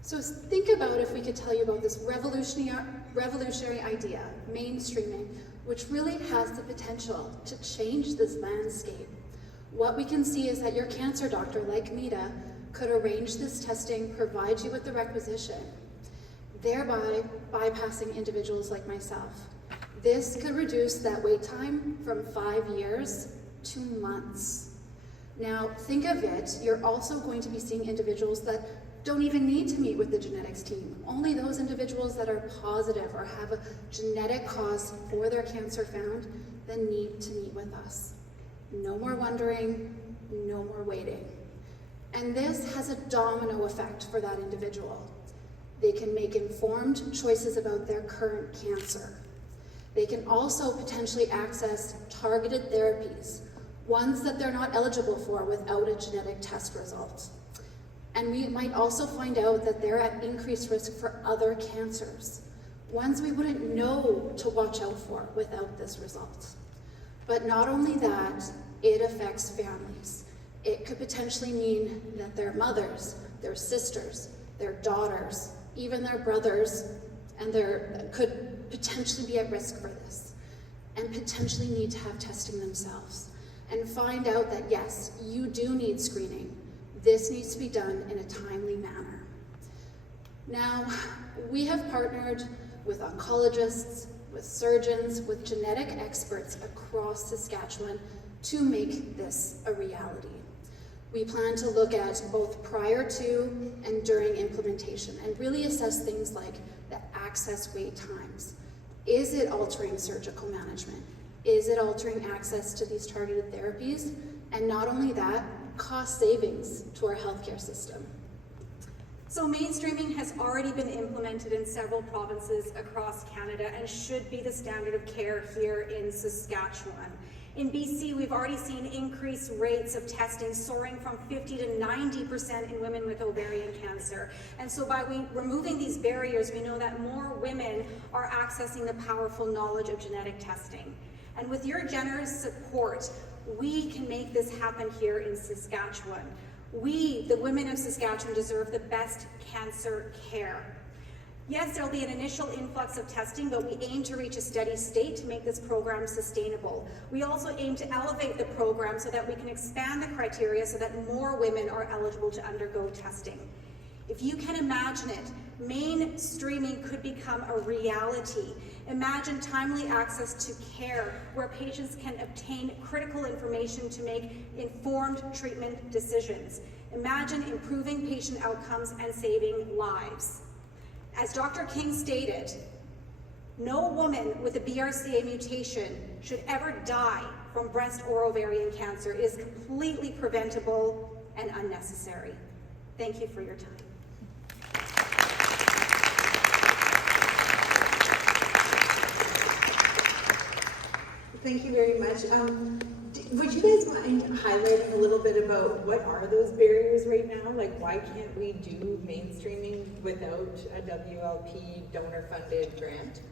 So think about if we could tell you about this revolutionary idea, mainstreaming, which really has the potential to change this landscape. What we can see is that your cancer doctor, like Meeta, could arrange this testing, provide you with the requisition, thereby bypassing individuals like myself. This could reduce that wait time from 5 years to months. Now, think of it, you're also going to be seeing individuals that don't even need to meet with the genetics team. Only those individuals that are positive or have a genetic cause for their cancer found then need to meet with us. No more wondering, no more waiting. And this has a domino effect for that individual. They can make informed choices about their current cancer. They can also potentially access targeted therapies, ones that they're not eligible for without a genetic test result. And we might also find out that they're at increased risk for other cancers, ones we wouldn't know to watch out for without this result. But not only that, it affects families. It could potentially mean that their mothers, their sisters, their daughters, even their brothers, and could potentially be at risk for this, and potentially need to have testing themselves, and find out that yes, you do need screening. This needs to be done in a timely manner. Now, we have partnered with oncologists, with surgeons, with genetic experts across Saskatchewan to make this a reality. We plan to look at both prior to and during implementation and really assess things like the access wait times. Is it altering surgical management? Is it altering access to these targeted therapies? And not only that, cost savings to our healthcare system. So mainstreaming has already been implemented in several provinces across Canada and should be the standard of care here in Saskatchewan. In BC, we've already seen increased rates of testing soaring from 50 to 90% in women with ovarian cancer. And so by removing these barriers, we know that more women are accessing the powerful knowledge of genetic testing. And with your generous support, we can make this happen here in Saskatchewan. We, the women of Saskatchewan, deserve the best cancer care. Yes, there'll be an initial influx of testing, but we aim to reach a steady state to make this program sustainable. We also aim to elevate the program so that we can expand the criteria so that more women are eligible to undergo testing. If you can imagine it, mainstreaming could become a reality. Imagine timely access to care where patients can obtain critical information to make informed treatment decisions. Imagine improving patient outcomes and saving lives. As Dr. King stated, no woman with a BRCA mutation should ever die from breast or ovarian cancer. It is completely preventable and unnecessary. Thank you for your time. Thank you very much. Would you guys mind highlighting a little bit about what are those barriers right now? Like, why can't we do mainstreaming without a WLP donor-funded grant?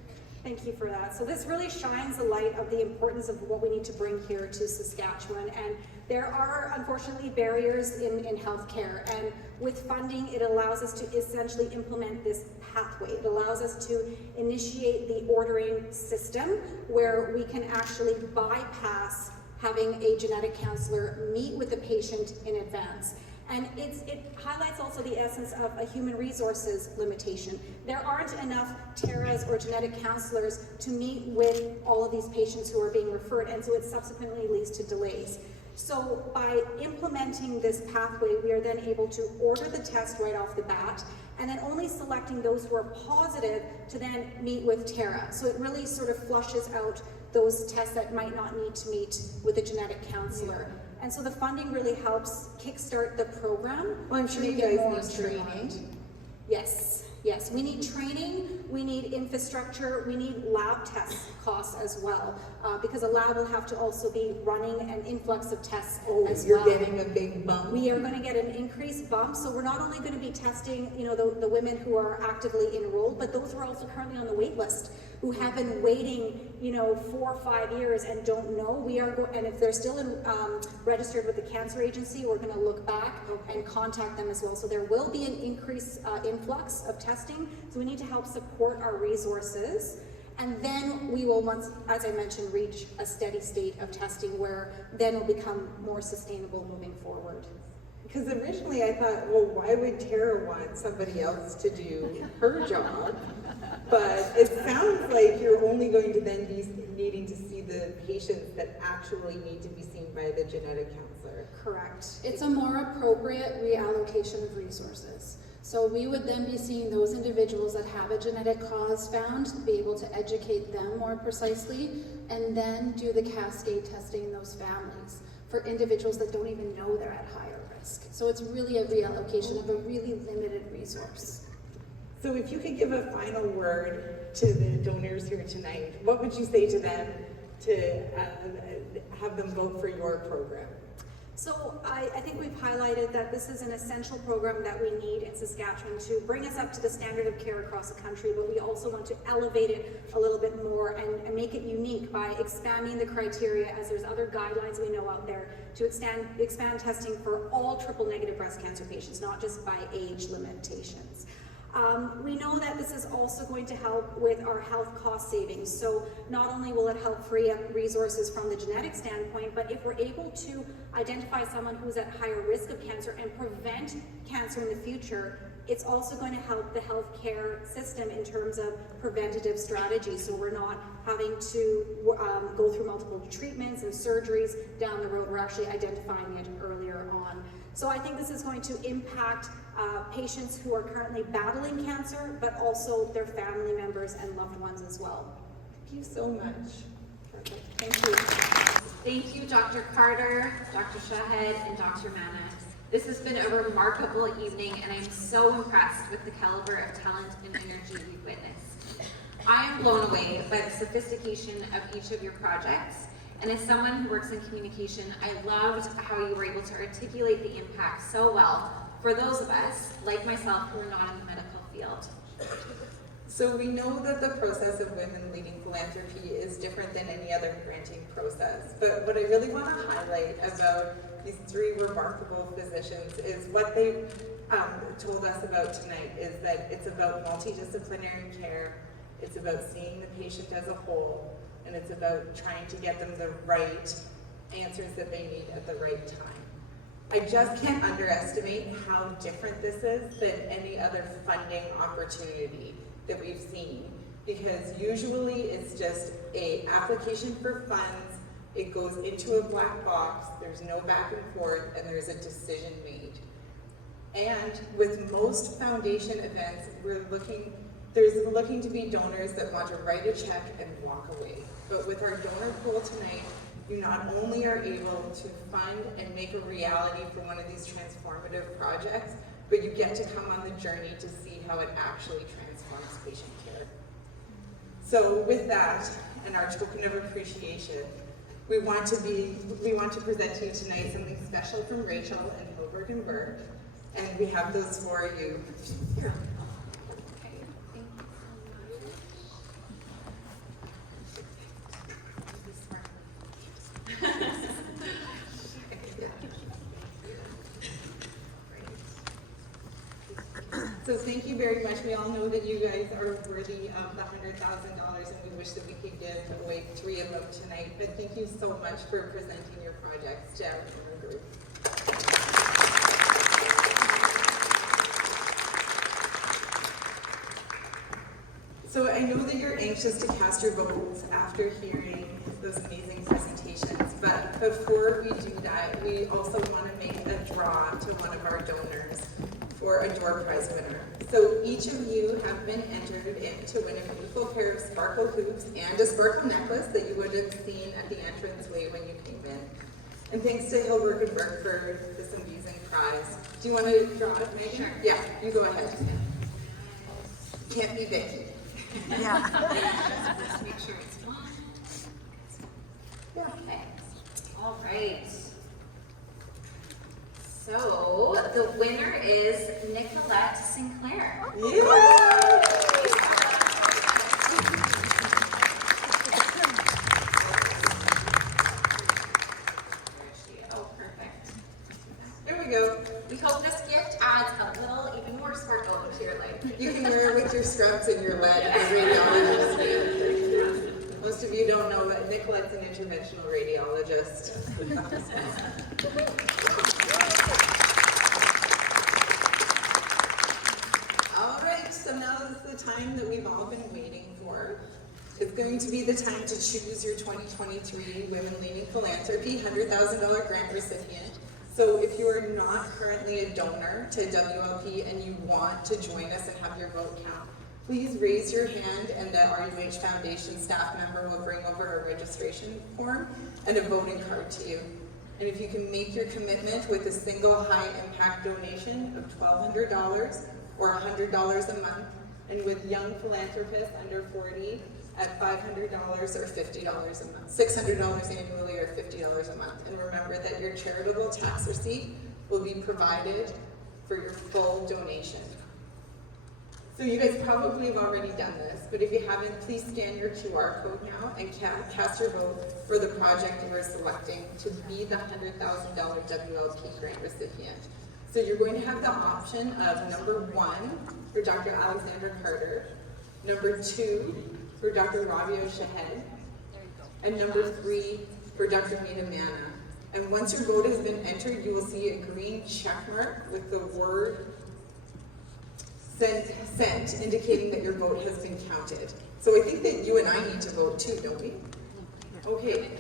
Thank you for that. So this really shines the light of the importance of what we need to bring here to Saskatchewan. And there are, unfortunately, barriers in healthcare. And with funding, it allows us to essentially implement this pathway. It allows us to initiate the ordering system where we can actually bypass having a genetic counselor meet with the patient in advance. And it highlights also the essence of a human resources limitation. There aren't enough TARAs or genetic counselors to meet with all of these patients who are being referred, and so it subsequently leads to delays. So by implementing this pathway, we are then able to order the test right off the bat, and then only selecting those who are positive to then meet with TARA. So it really sort of flushes out those tests that might not need to meet with a genetic counselor. Yeah. And so the funding really helps kickstart the program. Well, I'm sure you guys need training. Yes, yes. We need training, we need infrastructure, we need lab test costs as well, because a lab will have to also be running an influx of tests as well. You're getting a big bump. We are going to get an increased bump, so we're not only going to be testing, the women who are actively enrolled, but those who are also currently on the wait list, who have been waiting, 4 or 5 years and don't know. And if they're still registered with the Cancer Agency, we're going to look back and contact them as well. So there will be an increased influx of testing. So we need to help support our resources. And then we will, once, as I mentioned, reach a steady state of testing where then it will become more sustainable moving forward. Because originally I thought, well, why would Tara want somebody else to do her job? But it sounds like you're only going to then be needing to see the patients that actually need to be seen by the genetic counselor. Correct. It's a more appropriate reallocation of resources. So we would then be seeing those individuals that have a genetic cause found, be able to educate them more precisely, and then do the cascade testing in those families for individuals that don't even know they're at higher risk. So it's really a reallocation of a really limited resource. So if you could give a final word to the donors here tonight, what would you say to them to have them vote for your program? So I think we've highlighted that this is an essential program that we need in Saskatchewan to bring us up to the standard of care across the country, but we also want to elevate it a little bit more and make it unique by expanding the criteria, as there's other guidelines we know out there, to expand testing for all triple-negative breast cancer patients, not just by age limitations. We know that this is also going to help with our health cost savings. So not only will it help free up resources from the genetic standpoint, but if we're able to identify someone who's at higher risk of cancer and prevent cancer in the future, it's also going to help the healthcare system in terms of preventative strategies. So we're not having to go through multiple treatments and surgeries down the road. We're actually identifying it earlier on. So I think this is going to impact patients who are currently battling cancer, but also their family members and loved ones as well. Thank you so much. Perfect. Thank you. Thank you, Dr. Carter, Dr. Shahed, and Dr. Mana. This has been a remarkable evening, and I'm so impressed with the caliber of talent and energy we've witnessed. I am blown away by the sophistication of each of your projects. And as someone who works in communication, I loved how you were able to articulate the impact so well for those of us, like myself, who are not in the medical field. So we know that the process of women leading philanthropy is different than any other granting process. But what I really want to highlight about these three remarkable physicians is what they told us about tonight, is that it's about multidisciplinary care, it's about seeing the patient as a whole, and it's about trying to get them the right answers that they need at the right time. I just can't underestimate how different this is than any other funding opportunity that we've seen, because usually it's just an application for funds, it goes into a black box, there's no back and forth, and there's a decision made. And with most foundation events, there's looking to be donors that want to write a check and walk away. But with our donor pool tonight, you not only are able to fund and make a reality for one of these transformative projects, but you get to come on the journey to see how it actually transforms patient care. So with that, and our token of appreciation, we want to present to you tonight something special from Rachel and Hilberg and Burke, and we have those for you. Here. So thank you very much. We all know that you guys are worthy of the $100,000, and we wish that we could give away 3 of them tonight. But thank you so much for presenting your projects to our donor group. So I know that you're anxious to cast your votes after hearing those amazing presentations, but before we do that, we also want to make a draw to one of our donors for a door prize winner. So each of you have been entered in to win a beautiful pair of sparkle hoops and a sparkle necklace that you would have seen at the entranceway when you came in. And thanks to Hilberg and Burke for this amazing prize. Do you want to draw it, Megan? Sure. Yeah, you go ahead. Can't be Vicky. Yeah. Let's make sure it's on. Yeah. Okay. All right. So the winner is Nicolette Sinclair. Yeah. Oh, perfect. There we go. We hope this gift adds a little, even more sparkle into your life. You can wear it with your scrubs and your lead as radiologist. Most of you don't know that Nicolette's an interventional radiologist. All right, so now is the time that we've all been waiting for. It's going to be the time to choose your 2023 Women Leading Philanthropy $100,000 grant recipient. So if you are not currently a donor to WLP and you want to join us and have your vote count, please raise your hand and the RUH Foundation staff member will bring over a registration form and a voting card to you. And if you can make your commitment with a single high impact donation of $1,200 or $100 a month, and with young philanthropists under 40 at $500 or $50 a month, $600 annually or $50 a month. And remember that your charitable tax receipt will be provided for your full donation. So you guys probably have already done this, but if you haven't, please scan your QR code now and cast your vote for the project you are selecting to be the $100,000 WLP grant recipient. So you're going to have the option of number 1 for Dr. Alexandra Carter, number 2 for Dr. Rabia Shahed, and number 3 for Dr. Mita Manna. And once your vote has been entered, you will see a green check mark with the word sent, indicating that your vote has been counted. So I think that you and I need to vote too, don't we? Okay,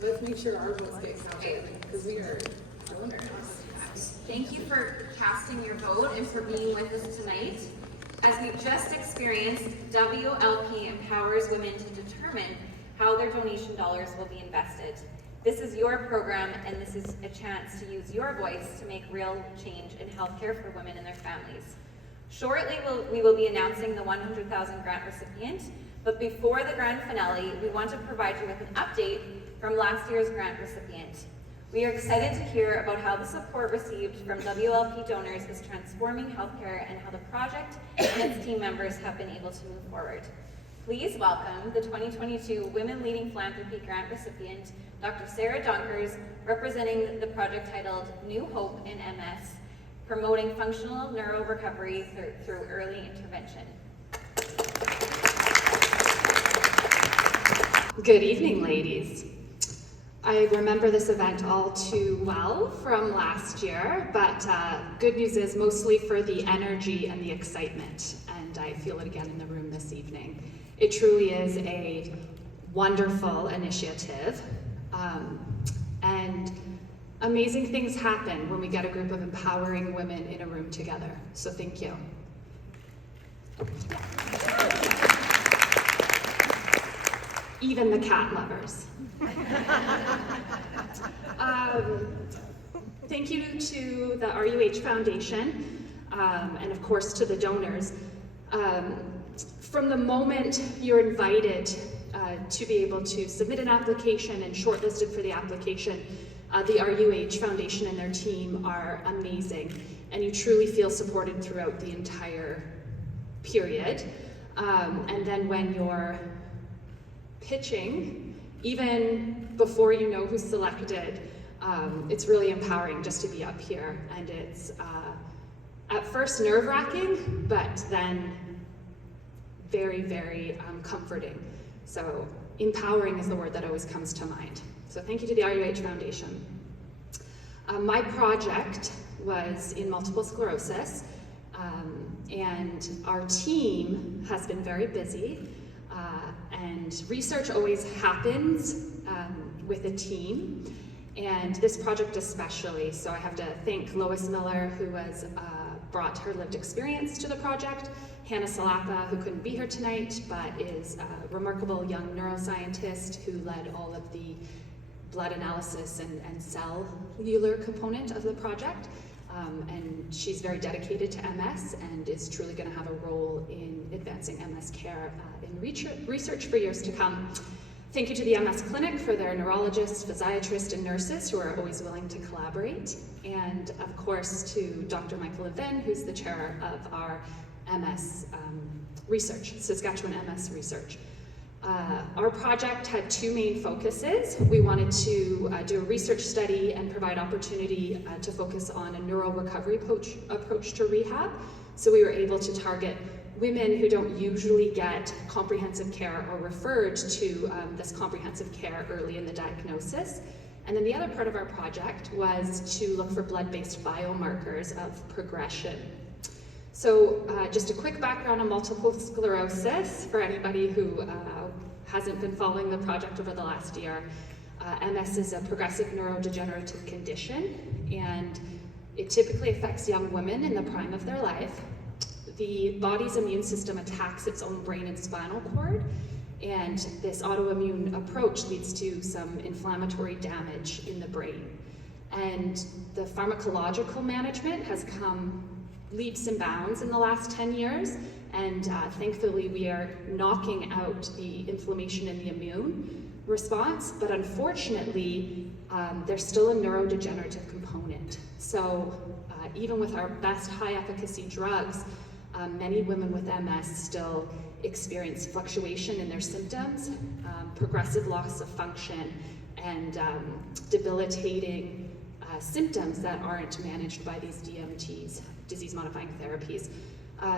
let's make sure our votes get counted, because we are donors. Thank you for casting your vote and for being with us tonight. As we just experienced, WLP empowers women to determine how their donation dollars will be invested. This is your program, and this is a chance to use your voice to make real change in healthcare for women and their families. Shortly, we will be announcing the $100,000 grant recipient, but before the grand finale, we want to provide you with an update from last year's grant recipient. We are excited to hear about how the support received from WLP donors is transforming healthcare and how the project and its team members have been able to move forward. Please welcome the 2022 Women Leading Philanthropy Grant recipient, Dr. Sarah Donkers, representing the project titled New Hope in MS, promoting functional neurorecovery through early intervention. Good evening, ladies. I remember this event all too well from last year, but good news is mostly for the energy and the excitement, and I feel it again in the room this evening. It truly is a wonderful initiative, and amazing things happen when we get a group of empowering women in a room together, so thank you. Even the cat lovers. Thank you to the RUH Foundation, and of course to the donors. From the moment you're invited to be able to submit an application and shortlisted for the application, the RUH Foundation and their team are amazing, and you truly feel supported throughout the entire period. And then when you're pitching, even before you know who's selected, it's really empowering just to be up here, and it's at first nerve-wracking, but then very, very comforting. So empowering is the word that always comes to mind. So thank you to the RUH Foundation. My project was in multiple sclerosis, and our team has been very busy, and research always happens with a team, and this project especially. So I have to thank Lois Miller, who has brought her lived experience to the project, Hannah Salapa, who couldn't be here tonight, but is a remarkable young neuroscientist who led all of the blood analysis and cellular component of the project. And she's very dedicated to MS and is truly going to have a role in advancing MS care in research for years to come. Thank you to the MS Clinic for their neurologists, physiatrists, and nurses who are always willing to collaborate. And of course to Dr. Michael Levin, who's the chair of our MS research, Saskatchewan MS research. Our project had two main focuses. We wanted to do a research study and provide opportunity to focus on a neurorecovery approach to rehab. So we were able to target women who don't usually get comprehensive care or referred to this comprehensive care early in the diagnosis. And then the other part of our project was to look for blood-based biomarkers of progression. So just a quick background on multiple sclerosis for anybody who hasn't been following the project over the last year. MS is a progressive neurodegenerative condition, and it typically affects young women in the prime of their life. The body's immune system attacks its own brain and spinal cord, and this autoimmune approach leads to some inflammatory damage in the brain. And the pharmacological management has come leaps and bounds in the last 10 years, And thankfully, we are knocking out the inflammation in the immune response, but unfortunately, there's still a neurodegenerative component. So even with our best high efficacy drugs, many women with MS still experience fluctuation in their symptoms, progressive loss of function, and debilitating symptoms that aren't managed by these DMTs, disease-modifying therapies.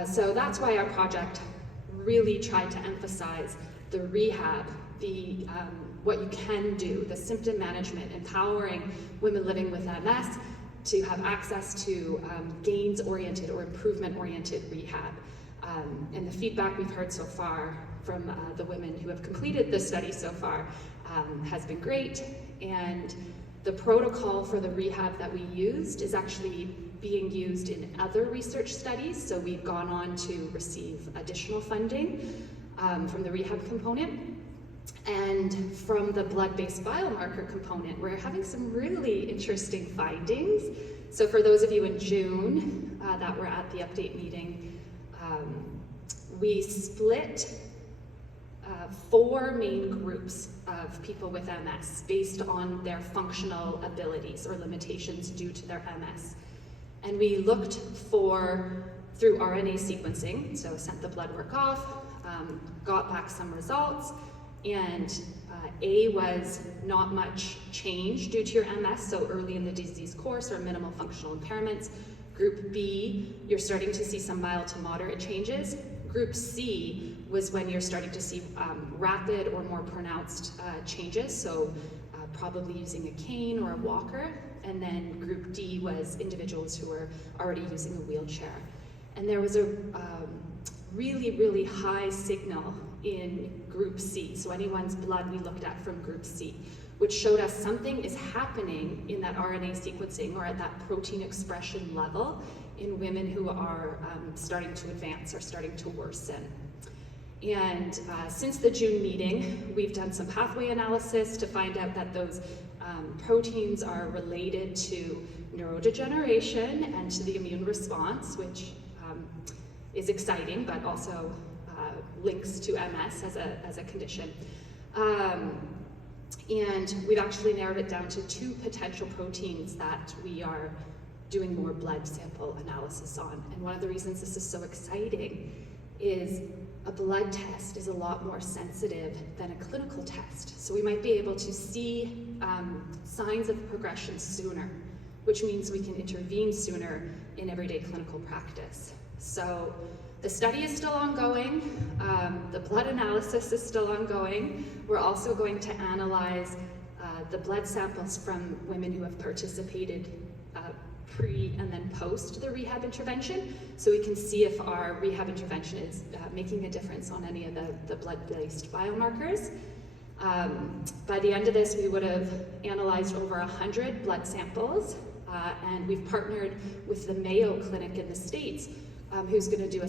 So that's why our project really tried to emphasize the rehab, the what you can do, the symptom management, empowering women living with MS to have access to gains-oriented or improvement-oriented rehab. And the feedback we've heard so far from the women who have completed the study so far has been great. And the protocol for the rehab that we used is actually being used in other research studies. So we've gone on to receive additional funding from the rehab component. And from the blood-based biomarker component, we're having some really interesting findings. So for those of you in June that were at the update meeting, we split 4 main groups of people with MS based on their functional abilities or limitations due to their MS. And we looked for, through RNA sequencing, so sent the blood work off, got back some results, and A was not much change due to your MS, so early in the disease course or minimal functional impairments. Group B, you're starting to see some mild to moderate changes. Group C was when you're starting to see rapid or more pronounced changes, so probably using a cane or a walker. And then group D was individuals who were already using a wheelchair. And there was a really, really high signal in group C, so anyone's blood we looked at from group C, which showed us something is happening in that RNA sequencing or at that protein expression level in women who are starting to advance or starting to worsen. And since the June meeting, we've done some pathway analysis to find out that those proteins are related to neurodegeneration and to the immune response, which is exciting, but also links to MS as a condition. And we've actually narrowed it down to 2 potential proteins that we are doing more blood sample analysis on. And one of the reasons this is so exciting is a blood test is a lot more sensitive than a clinical test. So we might be able to see signs of progression sooner, which means we can intervene sooner in everyday clinical practice. So the study is still ongoing, the blood analysis is still ongoing. We're also going to analyze the blood samples from women who have participated pre and then post the rehab intervention, so we can see if our rehab intervention is making a difference on any of the blood-based biomarkers. By the end of this, we would have analyzed over 100 blood samples, and we've partnered with the Mayo Clinic in the States, who's going to do a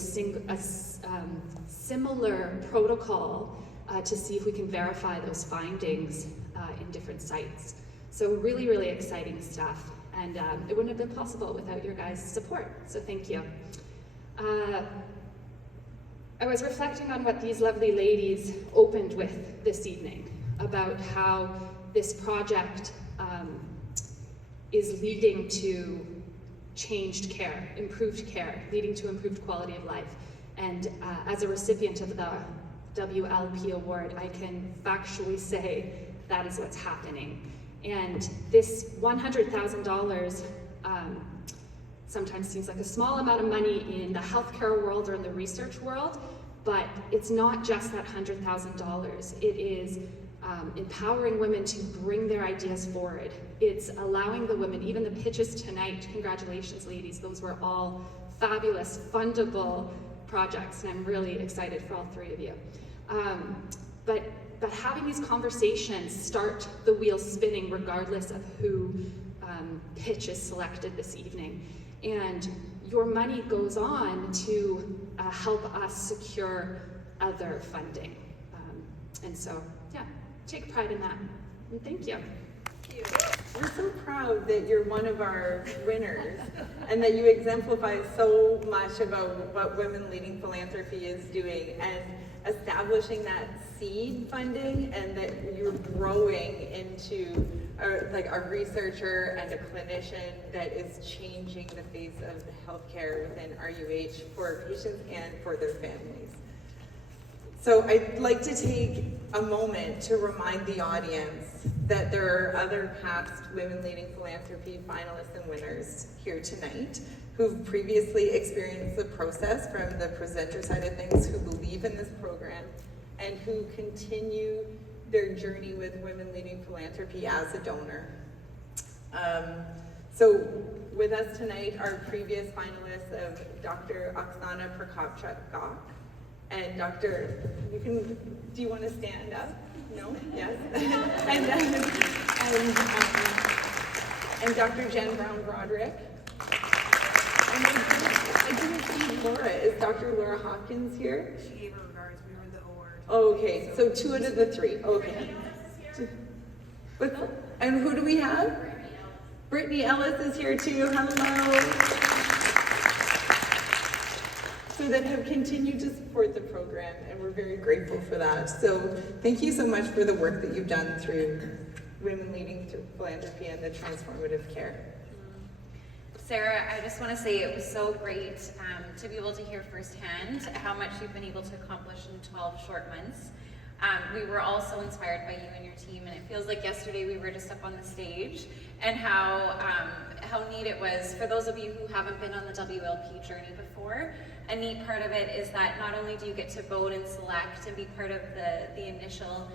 similar protocol to see if we can verify those findings in different sites. So really, really exciting stuff. And it wouldn't have been possible without your guys' support, so thank you. I was reflecting on what these lovely ladies opened with this evening about how this project is leading to changed care, improved care, leading to improved quality of life. And as a recipient of the WLP award, I can factually say that is what's happening. And this $100,000 sometimes seems like a small amount of money in the healthcare world or in the research world, but it's not just that $100,000. It is empowering women to bring their ideas forward. It's allowing the women, even the pitches tonight, congratulations ladies, those were all fabulous, fundable projects, and I'm really excited for all 3 of you. But having these conversations start the wheel spinning regardless of who pitch is selected this evening. And your money goes on to help us secure other funding. And so, yeah, take pride in that. And thank you. We're so proud that you're one of our winners and that you exemplify so much about what Women Leading Philanthropy is doing and establishing that seed funding, and that you're growing into a researcher and a clinician that is changing the face of healthcare within RUH for patients and for their families. So I'd like to take a moment to remind the audience that there are other past Women Leading Philanthropy finalists and winners here tonight who've previously experienced the process from the presenter side of things, who believe in this program, and who continue their journey with Women Leading Philanthropy as a donor. So with us tonight are previous finalists of Dr. Oksana Prokopchuk-Gok and Dr. Do you want to stand up? No? Yes? and Dr. Jen Brown-Broderick. And I didn't see Laura. Is Dr. Laura Hopkins here? She gave her regards. We were the award. Okay, so 2 out of the 3. Okay. And who do we have? Brittany Ellis is here too. Hello. So that have continued to support the program, and we're very grateful for that. So thank you so much for the work that you've done through Women Leading Philanthropy and the transformative care. Sarah, I just want to say it was so great to be able to hear firsthand how much you've been able to accomplish in 12 short months. We were all so inspired by you and your team, and it feels like yesterday we were just up on the stage, and how neat it was. For those of you who haven't been on the WLP journey before, a neat part of it is that not only do you get to vote and select and be part of the initial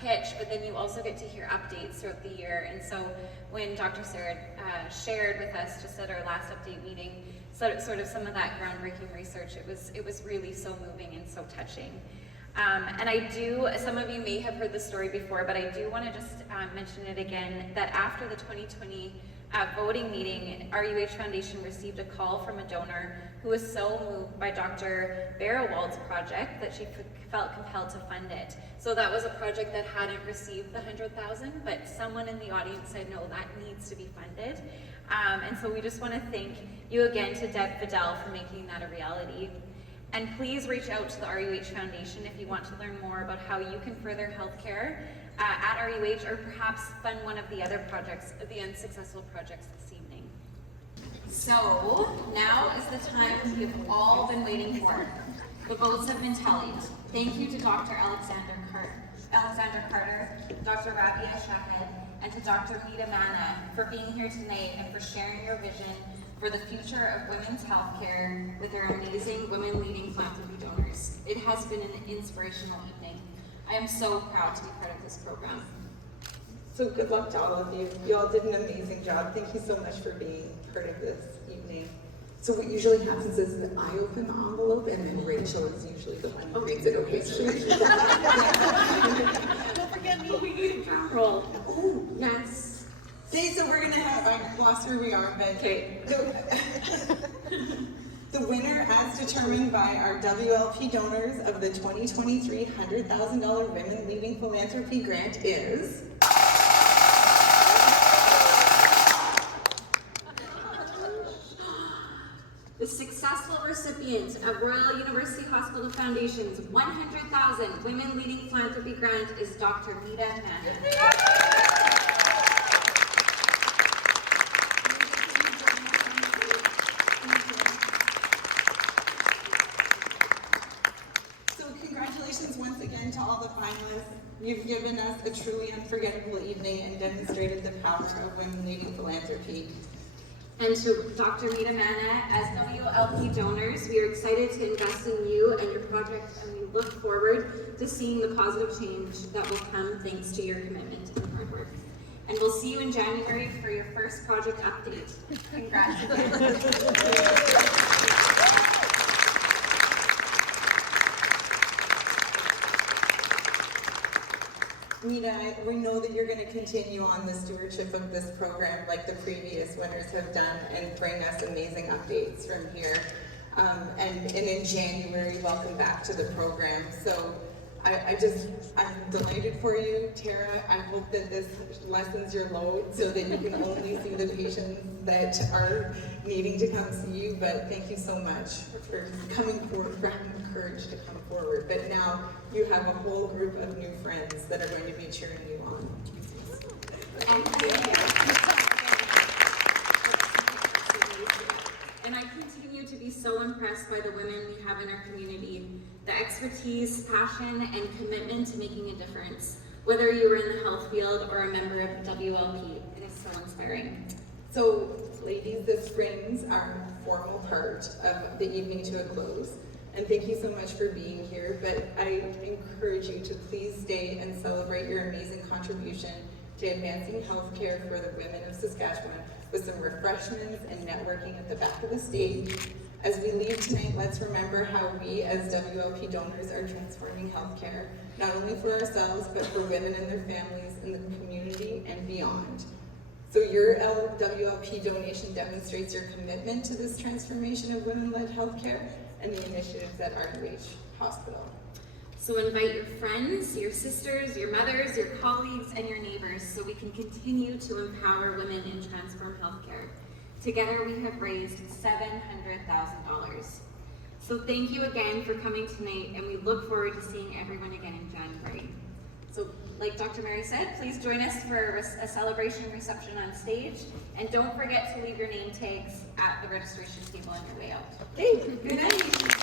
pitch, but then you also get to hear updates throughout the year. And so when Dr. Sarah shared with us just at our last update meeting sort of some of that groundbreaking research, it was really so moving and so touching. And some of you may have heard the story before, but I do want to just mention it again, that after the 2020 voting meeting, RUH Foundation received a call from a donor who was so moved by Dr. Barrowald's project that she felt compelled to fund it. So that was a project that hadn't received the $100,000, but someone in the audience said, no, that needs to be funded. And so we just want to thank you again to Deb Fidel for making that a reality. And please reach out to the RUH Foundation if you want to learn more about how you can further healthcare at RUH, or perhaps fund one of the other projects, the unsuccessful projects this evening. So now is the time we've all been waiting for. The votes have been tallied. Thank you to Dr. Alexander Carter, Dr. Rabia Shahed, and to Dr. Mita Manna for being here tonight and for sharing your vision for the future of women's healthcare with our amazing Women Leading Philanthropy donors. It has been an inspirational evening. I am so proud to be part of this program. So good luck to all of you. You all did an amazing job. Thank you so much for being part of this evening. So what usually happens is that I open the envelope and then Rachel is usually the one who reads it. Okay, so Don't forget me, we need a drum roll. Oh, yes. See, so we're gonna have, I lost where we are, but okay. The winner, as determined by our WLP donors of the 2023 $100,000 Women Leading Philanthropy Grant is... The successful recipient of Royal University Hospital Foundation's $100,000 Women Leading Philanthropy Grant is Dr. Mita Manna. Once again to all the finalists. You've given us a truly unforgettable evening and demonstrated the power of Women Leading Philanthropy. And to Dr. Mita Manna, as WLP donors, we are excited to invest in you and your project, and we look forward to seeing the positive change that will come thanks to your commitment and hard work. And we'll see you in January for your first project update. Congrats again. Mita, we know that you're going to continue on the stewardship of this program like the previous winners have done and bring us amazing updates from here. And in January, welcome back to the program. So I'm delighted for you, Tara. I hope that this lessens your load so that you can only see the patients that are needing to come see you. But thank you so much for coming forward, for having the courage to come forward. But now you have a whole group of new friends that are going to be cheering you on. And I continue to be so impressed by the women we have in our community, the expertise, passion, and commitment to making a difference. Whether you are in the health field or a member of WLP, it is so inspiring. So, ladies, this brings our formal part of the evening to a close. And thank you so much for being here, but I encourage you to please stay and celebrate your amazing contribution to advancing healthcare for the women of Saskatchewan with some refreshments and networking at the back of the stage. As we leave tonight, let's remember how we as WLP donors are transforming healthcare, not only for ourselves, but for women and their families in the community and beyond. So your WLP donation demonstrates your commitment to this transformation of women-led healthcare and the initiatives at RUH Hospital. So invite your friends, your sisters, your mothers, your colleagues, and your neighbors so we can continue to empower women and transform healthcare. Together we have raised $700,000. So thank you again for coming tonight, and we look forward to seeing everyone again in January. So like Dr. Mary said, please join us for a celebration reception on stage, and don't forget to leave your name tags at the registration table on your way out. Okay, good night.